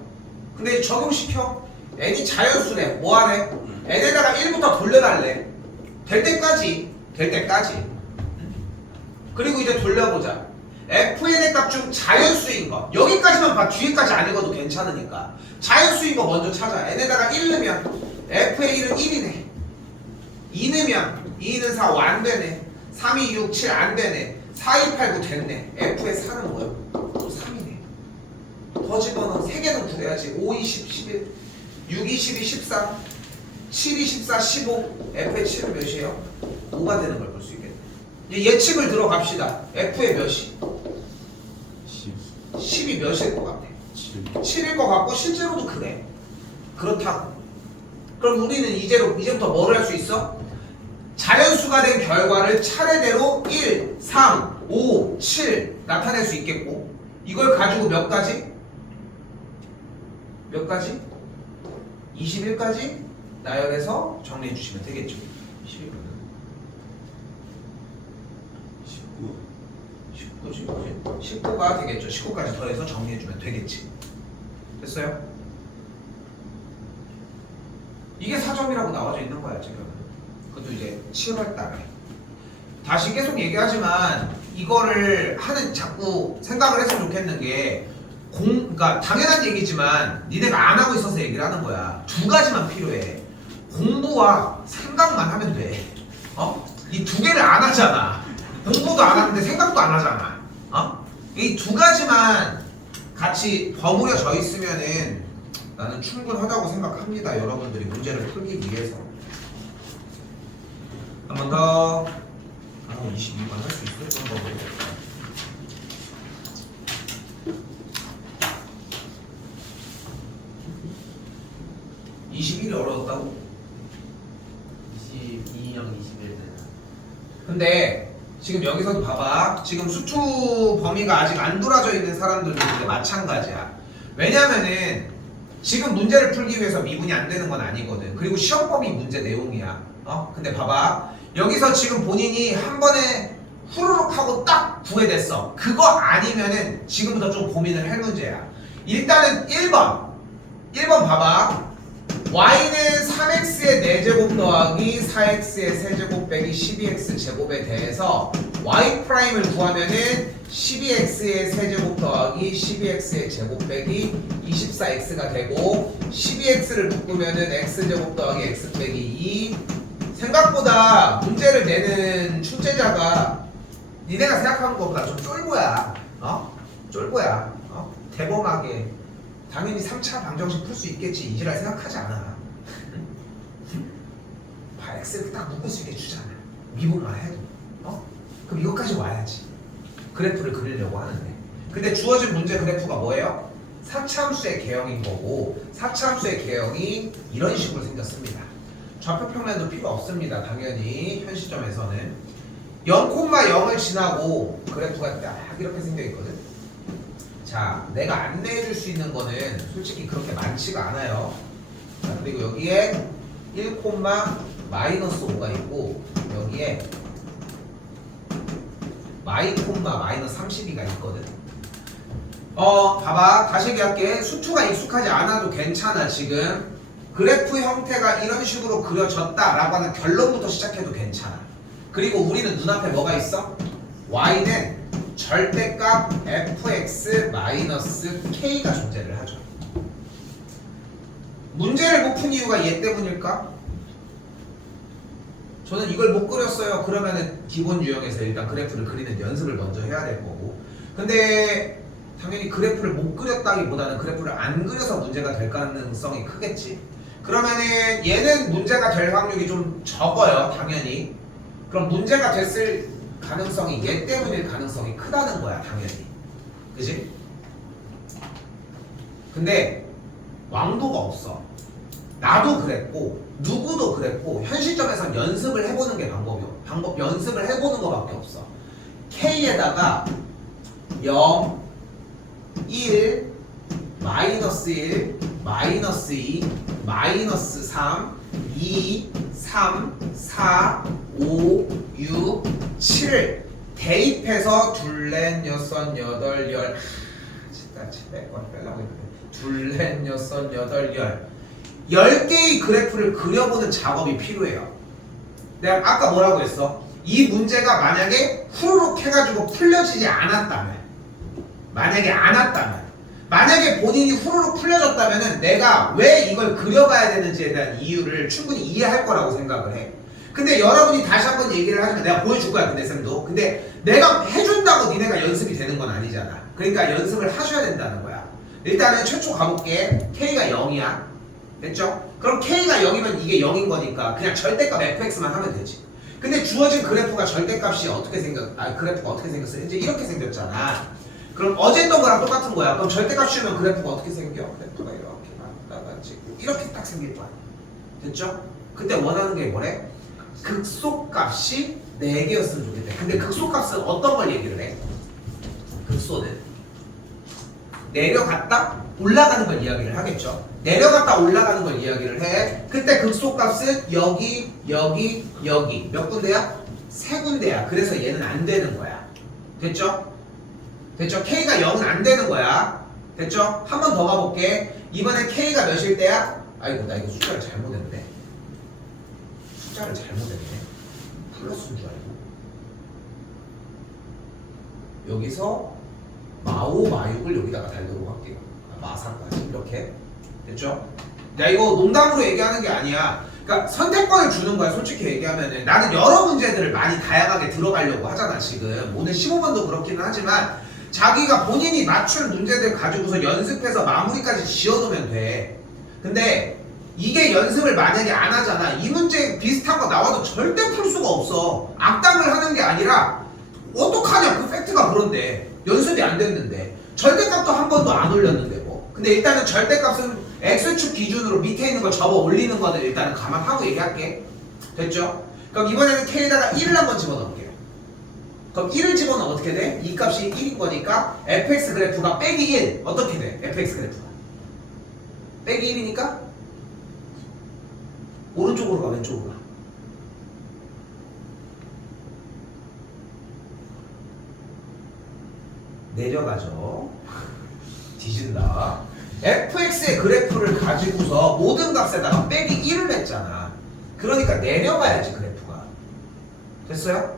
근데 적용시켜. n이 자연수래. 뭐하래? n에다가 1부터 돌려달래. 될 때까지. 그리고 이제 돌려보자. fn의 값 중 자연수인 거. 여기까지만 봐. 뒤에까지 안 읽어도 괜찮으니까. 자연수인 거 먼저 찾아. n에다가 1 넣으면 f의 1은 1이네. 2 넣으면 2, 2는 4, 5 안 되네. 3, 2, 6, 7 안 되네. 4, 2, 8, 9 됐네. f의 4는 뭐야? 또 3이네. 더 집어넣어. 3개는 구해야지. 5, 2, 10, 11 6, 2, 12, 13 7, 2, 14, 15 f의 7은 몇이에요? 5가 되는 걸 볼 수 있겠네. 이제 예측을 들어갑시다. f의 몇이? 10이 몇일 것 같아? 7일 것 같고 실제로도 그래. 그렇다고. 그럼 우리는 이제부터 뭐를 할 수 있어? 자연수가 된 결과를 차례대로 1, 3, 5, 7 나타낼 수 있겠고 이걸 가지고 몇 가지? 21까지 나열해서 정리해 주시면 되겠죠. 11분은 19가 되겠죠. 19까지 더해서 정리해주면 되겠지. 됐어요? 이게 4점이라고 나와져 있는 거야 지금. 그것도 이제 7월 달에. 다시 계속 얘기하지만 이거를 자꾸 생각을 했으면 좋겠는 게 그러니까 당연한 얘기지만 니네가 안 하고 있어서 얘기를 하는 거야. 2가지만 필요해. 공부와 생각만 하면 돼. 이 2개를 안 하잖아. 공부도 안 하는데 생각도 안 하잖아. 이 2가지만 같이 버무려져 있으면은 나는 충분하다고 생각합니다. 여러분들이 문제를 풀기 위해서. 한 번 더. 22만 할 수 있을 거고. (21이) 어려웠다고? 22형 21 되나? 근데 지금 여기서도 봐봐. 지금 수투 범위가 아직 안 돌아져 있는 사람들도 근데 마찬가지야. 왜냐면은 지금 문제를 풀기 위해서 미분이 안 되는 건 아니거든. 그리고 시험 범위 문제 내용이야. 근데 봐봐. 여기서 지금 본인이 한 번에 후루룩 하고 딱 구해냈어. 그거 아니면은 지금부터 좀 고민을 할 문제야. 일단은 1번 봐봐. y는 3x의 4제곱 더하기 4x의 세제곱 빼기 12x 제곱에 대해서 y 프라임을 구하면은 12x의 세제곱 더하기 12x의 제곱 빼기 24x가 되고 12x를 묶으면은 x제곱 더하기 x 빼기 2. 생각보다 문제를 내는 출제자가 니네가 생각하는 것보다 좀 쫄보야. 쫄보야. 대범하게. 당연히 3차 방정식 풀 수 있겠지. 이지랄 생각하지 않아. 봐, x를 딱 묶을 수 있게 주잖아. 미분만 해도. 그럼 이것까지 와야지. 그래프를 그리려고 하는데. 근데 주어진 문제 그래프가 뭐예요? 4차함수의 개형인 거고 4차함수의 개형이 이런 식으로 생겼습니다. 좌표 평면도 필요 없습니다. 당연히 현 시점에서는 0,0을 지나고 그래프가 딱 이렇게 생겨 있거든. 자, 내가 안내해 줄 수 있는 거는 솔직히 그렇게 많지가 않아요. 자, 그리고 여기에 1,-5가 있고 여기에 y,-32가 있거든. 봐봐. 다시 얘기할게. 수투가 익숙하지 않아도 괜찮아. 지금 그래프 형태가 이런 식으로 그려졌다라고 하는 결론부터 시작해도 괜찮아. 그리고 우리는 눈앞에 뭐가 있어? y는 절대값 fx-k가 존재를 하죠. 문제를 못 푼 이유가 얘 때문일까? 저는 이걸 못 그렸어요. 그러면은 기본 유형에서 일단 그래프를 그리는 연습을 먼저 해야 될 거고. 근데 당연히 그래프를 못 그렸다기보다는 그래프를 안 그려서 문제가 될 가능성이 크겠지. 그러면은 얘는 문제가 될 확률이 좀 적어요. 당연히. 그럼 문제가 됐을 가능성이 얘 때문일 가능성이 크다는 거야. 당연히. 그지? 근데 왕도가 없어. 나도 그랬고 누구도 그랬고 현 시점에선 연습을 해보는 게 방법이요. 연습을 해보는 거밖에 없어. K에다가 0, 1, 마이너스 1, 마이너스 2, 마이너스 3, 2, 3, 4, 5, 6, 7을 대입해서 둘, 넷, 여섯, 여덟, 열. 진짜 빼려고 했는데. 둘, 넷, 여섯, 여덟, 열. 10개의 그래프를 그려보는 작업이 필요해요. 내가 아까 뭐라고 했어? 이 문제가 만약에 후루룩 해가지고 풀려지지 않았다면, 만약에 본인이 후루룩 풀려졌다면은 내가 왜 이걸 그려봐야 되는지에 대한 이유를 충분히 이해할 거라고 생각을 해. 근데 여러분이 다시 한번 얘기를 하시면 내가 보여줄 거야. 근데 쌤도. 근데 내가 해준다고 니네가 연습이 되는 건 아니잖아. 그러니까 연습을 하셔야 된다는 거야. 일단은 최초 가볼게. K가 0이야. 됐죠? 그럼 K가 0이면 이게 0인 거니까 그냥 절대값 fx만 하면 되지. 근데 주어진 그래프가 절대값이 그래프가 어떻게 생겼어? 이제 이렇게 생겼잖아. 그럼 어제 했던 거랑 똑같은 거야. 그럼 절대값 씌우면 그래프가 어떻게 생겨? 그래프가 이렇게 갔다가 찍고 이렇게 딱 생길 거야. 됐죠? 그때 원하는 게 뭐래? 극소값이 4개였으면 좋겠대. 근데 극소값은 어떤 걸 얘기를 해? 극소는 내려갔다 올라가는 걸 이야기를 하겠죠. 내려갔다 올라가는 걸 이야기를 해. 그때 극소값은 여기 몇 군데야? 3군데야. 그래서 얘는 안 되는 거야. 됐죠? K가 0은 안 되는 거야. 됐죠? 한 번 더 가볼게. 이번엔 K가 몇일 때야? 아이고 나 이거 숫자를 잘못했네. 플러스인 줄 알고. 여기서 마오 마육을 여기다가 달도록 할게요. 마사까지 이렇게. 됐죠? 야 이거 농담으로 얘기하는 게 아니야. 그러니까 선택권을 주는 거야. 솔직히 얘기하면은 나는 여러 문제들을 많이 다양하게 들어가려고 하잖아. 지금 오늘 15번도 그렇기는 하지만 자기가 본인이 맞출 문제들 가지고서 연습해서 마무리까지 지어놓으면 돼. 근데 이게 연습을 만약에 안 하잖아. 이 문제 비슷한 거 나와도 절대 풀 수가 없어. 악담을 하는 게 아니라 어떡하냐. 그 팩트가 그런데 연습이 안 됐는데 절대값도 한 번도 안 올렸는데 뭐. 근데 일단은 절대값은 X축 기준으로 밑에 있는 걸 접어 올리는 거는 일단은 감안하고 얘기할게. 됐죠? 그럼 이번에는 K에다가 1을 한번 집어넣을게요. 그럼 1을 집어넣으면 어떻게 돼? 이 값이 1인 거니까 fx 그래프가 빼기 1 어떻게 돼? fx 그래프가 빼기 1이니까 오른쪽으로 가 왼쪽으로 가? 내려가죠. 뒤진다. fx의 그래프를 가지고서 모든 값에다가 빼기 1을 했잖아. 그러니까 내려가야지 그래프가. 됐어요?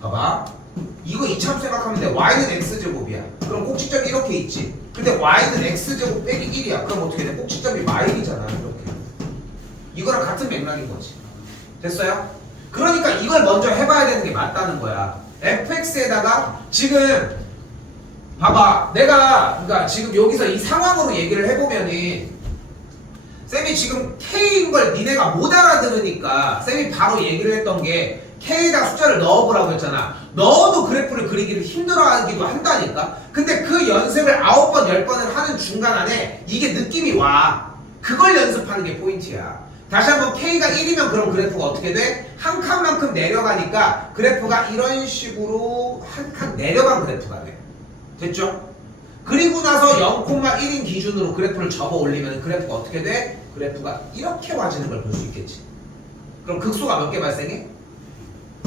봐봐. 이거 이차함수 생각하면 돼. y는 x제곱이야. 그럼 꼭지점이 이렇게 있지. 근데 y는 x제곱 빼기 1이야. 그럼 어떻게 돼? 꼭지점이 마일이잖아. 이렇게. 이거랑 같은 맥락인 거지. 됐어요? 그러니까 이걸 먼저 해봐야 되는 게 맞다는 거야. fx에다가 지금 봐봐. 내가 그러니까 지금 여기서 이 상황으로 얘기를 해보면은 쌤이 지금 K인 걸 니네가 못 알아들으니까 쌤이 바로 얘기를 했던 게 K에다 숫자를 넣어보라고 했잖아. 넣어도 그래프를 그리기를 힘들어하기도 한다니까. 근데 그 연습을 9번 10번을 하는 중간 안에 이게 느낌이 와. 그걸 연습하는 게 포인트야. 다시 한번 K가 1이면 그럼 그래프가 어떻게 돼? 한 칸만큼 내려가니까 그래프가 이런 식으로 한 칸 내려간 그래프가 돼. 됐죠? 그리고 나서 0,1인 기준으로 그래프를 접어 올리면 그래프가 어떻게 돼? 그래프가 이렇게 와지는 걸 볼 수 있겠지. 그럼 극소가 몇 개 발생해?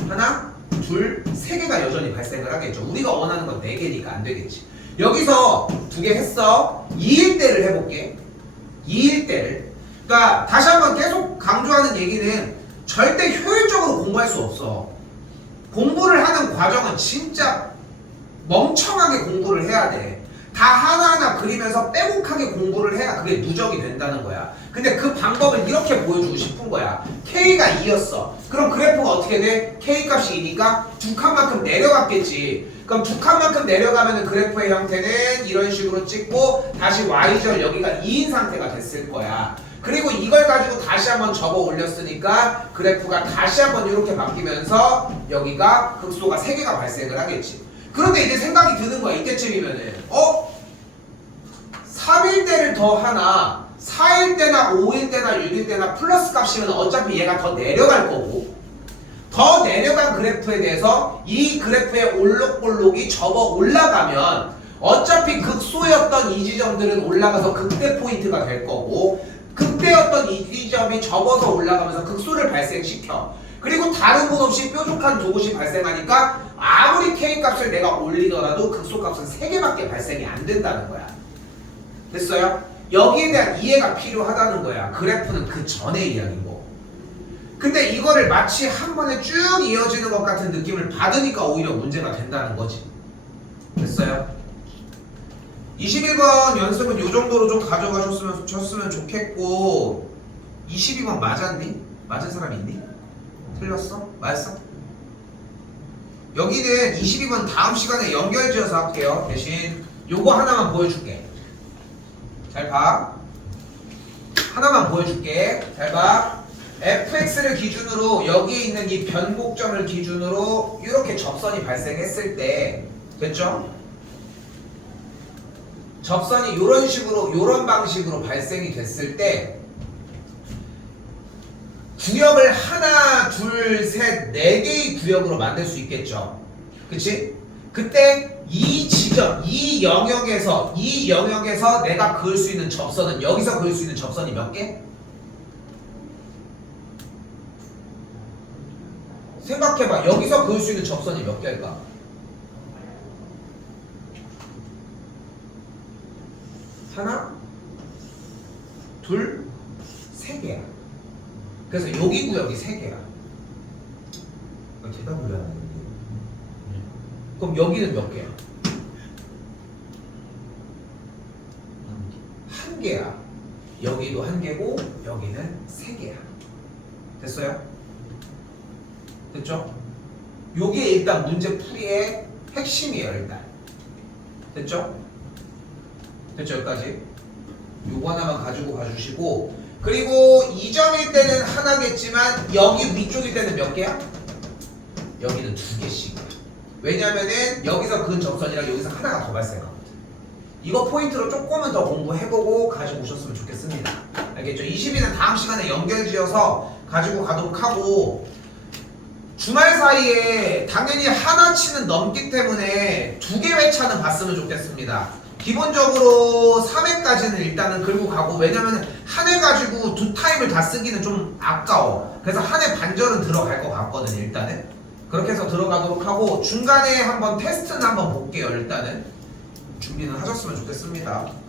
하나, 둘, 세 개가 여전히 발생을 하겠죠. 우리가 원하는 건 4개니까 안 되겠지. 여기서 2개 했어. 2일 때를 해볼게. 2일 때를. 그러니까 다시 한번 계속 강조하는 얘기는 절대 효율적으로 공부할 수 없어. 공부를 하는 과정은 진짜 멍청하게 공부를 해야 돼. 다 하나하나 그리면서 빼곡하게 공부를 해야 그게 누적이 된다는 거야. 근데 그 방법을 이렇게 보여주고 싶은 거야. K가 2였어. 그럼 그래프가 어떻게 돼? K 값이 2니까 2칸만큼 내려갔겠지. 그럼 2칸만큼 내려가면 그래프의 형태는 이런 식으로 찍고 다시 Y절 여기가 2인 상태가 됐을 거야. 그리고 이걸 가지고 다시 한번 접어 올렸으니까 그래프가 다시 한번 이렇게 바뀌면서 여기가 극소가 3개가 발생을 하겠지. 그런데 이제 생각이 드는 거야. 이때쯤이면은 3일 때를 더 하나 4일 때나 5일 때나 6일 때나 플러스 값이면 어차피 얘가 더 내려갈 거고 더 내려간 그래프에 대해서 이 그래프의 올록볼록이 접어 올라가면 어차피 극소였던 이 지점들은 올라가서 극대 포인트가 될 거고 극대였던 이 지점이 접어서 올라가면서 극소를 발생시켜. 그리고 다른 분 없이 뾰족한 두 곳이 발생하니까 아무리 K값을 내가 올리더라도 극소값은 3개밖에 발생이 안 된다는 거야. 됐어요? 여기에 대한 이해가 필요하다는 거야. 그래프는 그 전의 이야기고. 근데 이거를 마치 한 번에 쭉 이어지는 것 같은 느낌을 받으니까 오히려 문제가 된다는 거지. 됐어요? 21번 연습은 이 정도로 좀 가져가셨으면 좋겠고 22번 맞았니? 맞은 사람 있니? 틀렸어? 맞았어? 여기는 22번 다음 시간에 연결지어서 할게요. 대신 요거 하나만 보여줄게. 잘 봐. 하나만 보여줄게. 잘 봐. fx를 기준으로 여기 있는 이 변곡점을 기준으로 이렇게 접선이 발생했을 때 됐죠? 접선이 이런 식으로 이런 방식으로 발생이 됐을 때 구역을 하나, 둘, 셋, 4개의 구역으로 만들 수 있겠죠. 그치? 그때 이 지점, 이 영역에서 내가 그을 수 있는 접선은 여기서 그을 수 있는 접선이 몇 개? 생각해봐. 여기서 그을 수 있는 접선이 몇 개일까? 하나, 둘, 3개야. 그래서 여기 구역이 3개야. 대답을 왜 안 해? 그럼 여기는 몇 개야? 1개야. 여기도 1개고 여기는 3개야. 됐어요? 됐죠? 요게 일단 문제 풀이의 핵심이에요. 일단 됐죠? 됐죠? 여기까지 요거 하나만 가지고 가주시고 그리고 2점일 때는 하나겠지만 여기 위쪽일 때는 몇 개야? 여기는 2개씩이야. 왜냐면은 여기서 그은 접선이랑 여기서 하나가 더 발생하거든. 이거 포인트로 조금은 더 공부해보고 가지고 오셨으면 좋겠습니다. 알겠죠? 20일은 다음 시간에 연결지어서 가지고 가도록 하고 주말 사이에 당연히 하나치는 넘기 때문에 2개 회차는 봤으면 좋겠습니다. 기본적으로 3회까지는 일단은 긁고 가고 왜냐면 한 회 가지고 2타임을 다 쓰기는 좀 아까워. 그래서 한 회 반절은 들어갈 것 같거든. 일단은 그렇게 해서 들어가도록 하고 중간에 한번 테스트는 한번 볼게요. 일단은 준비는 하셨으면 좋겠습니다.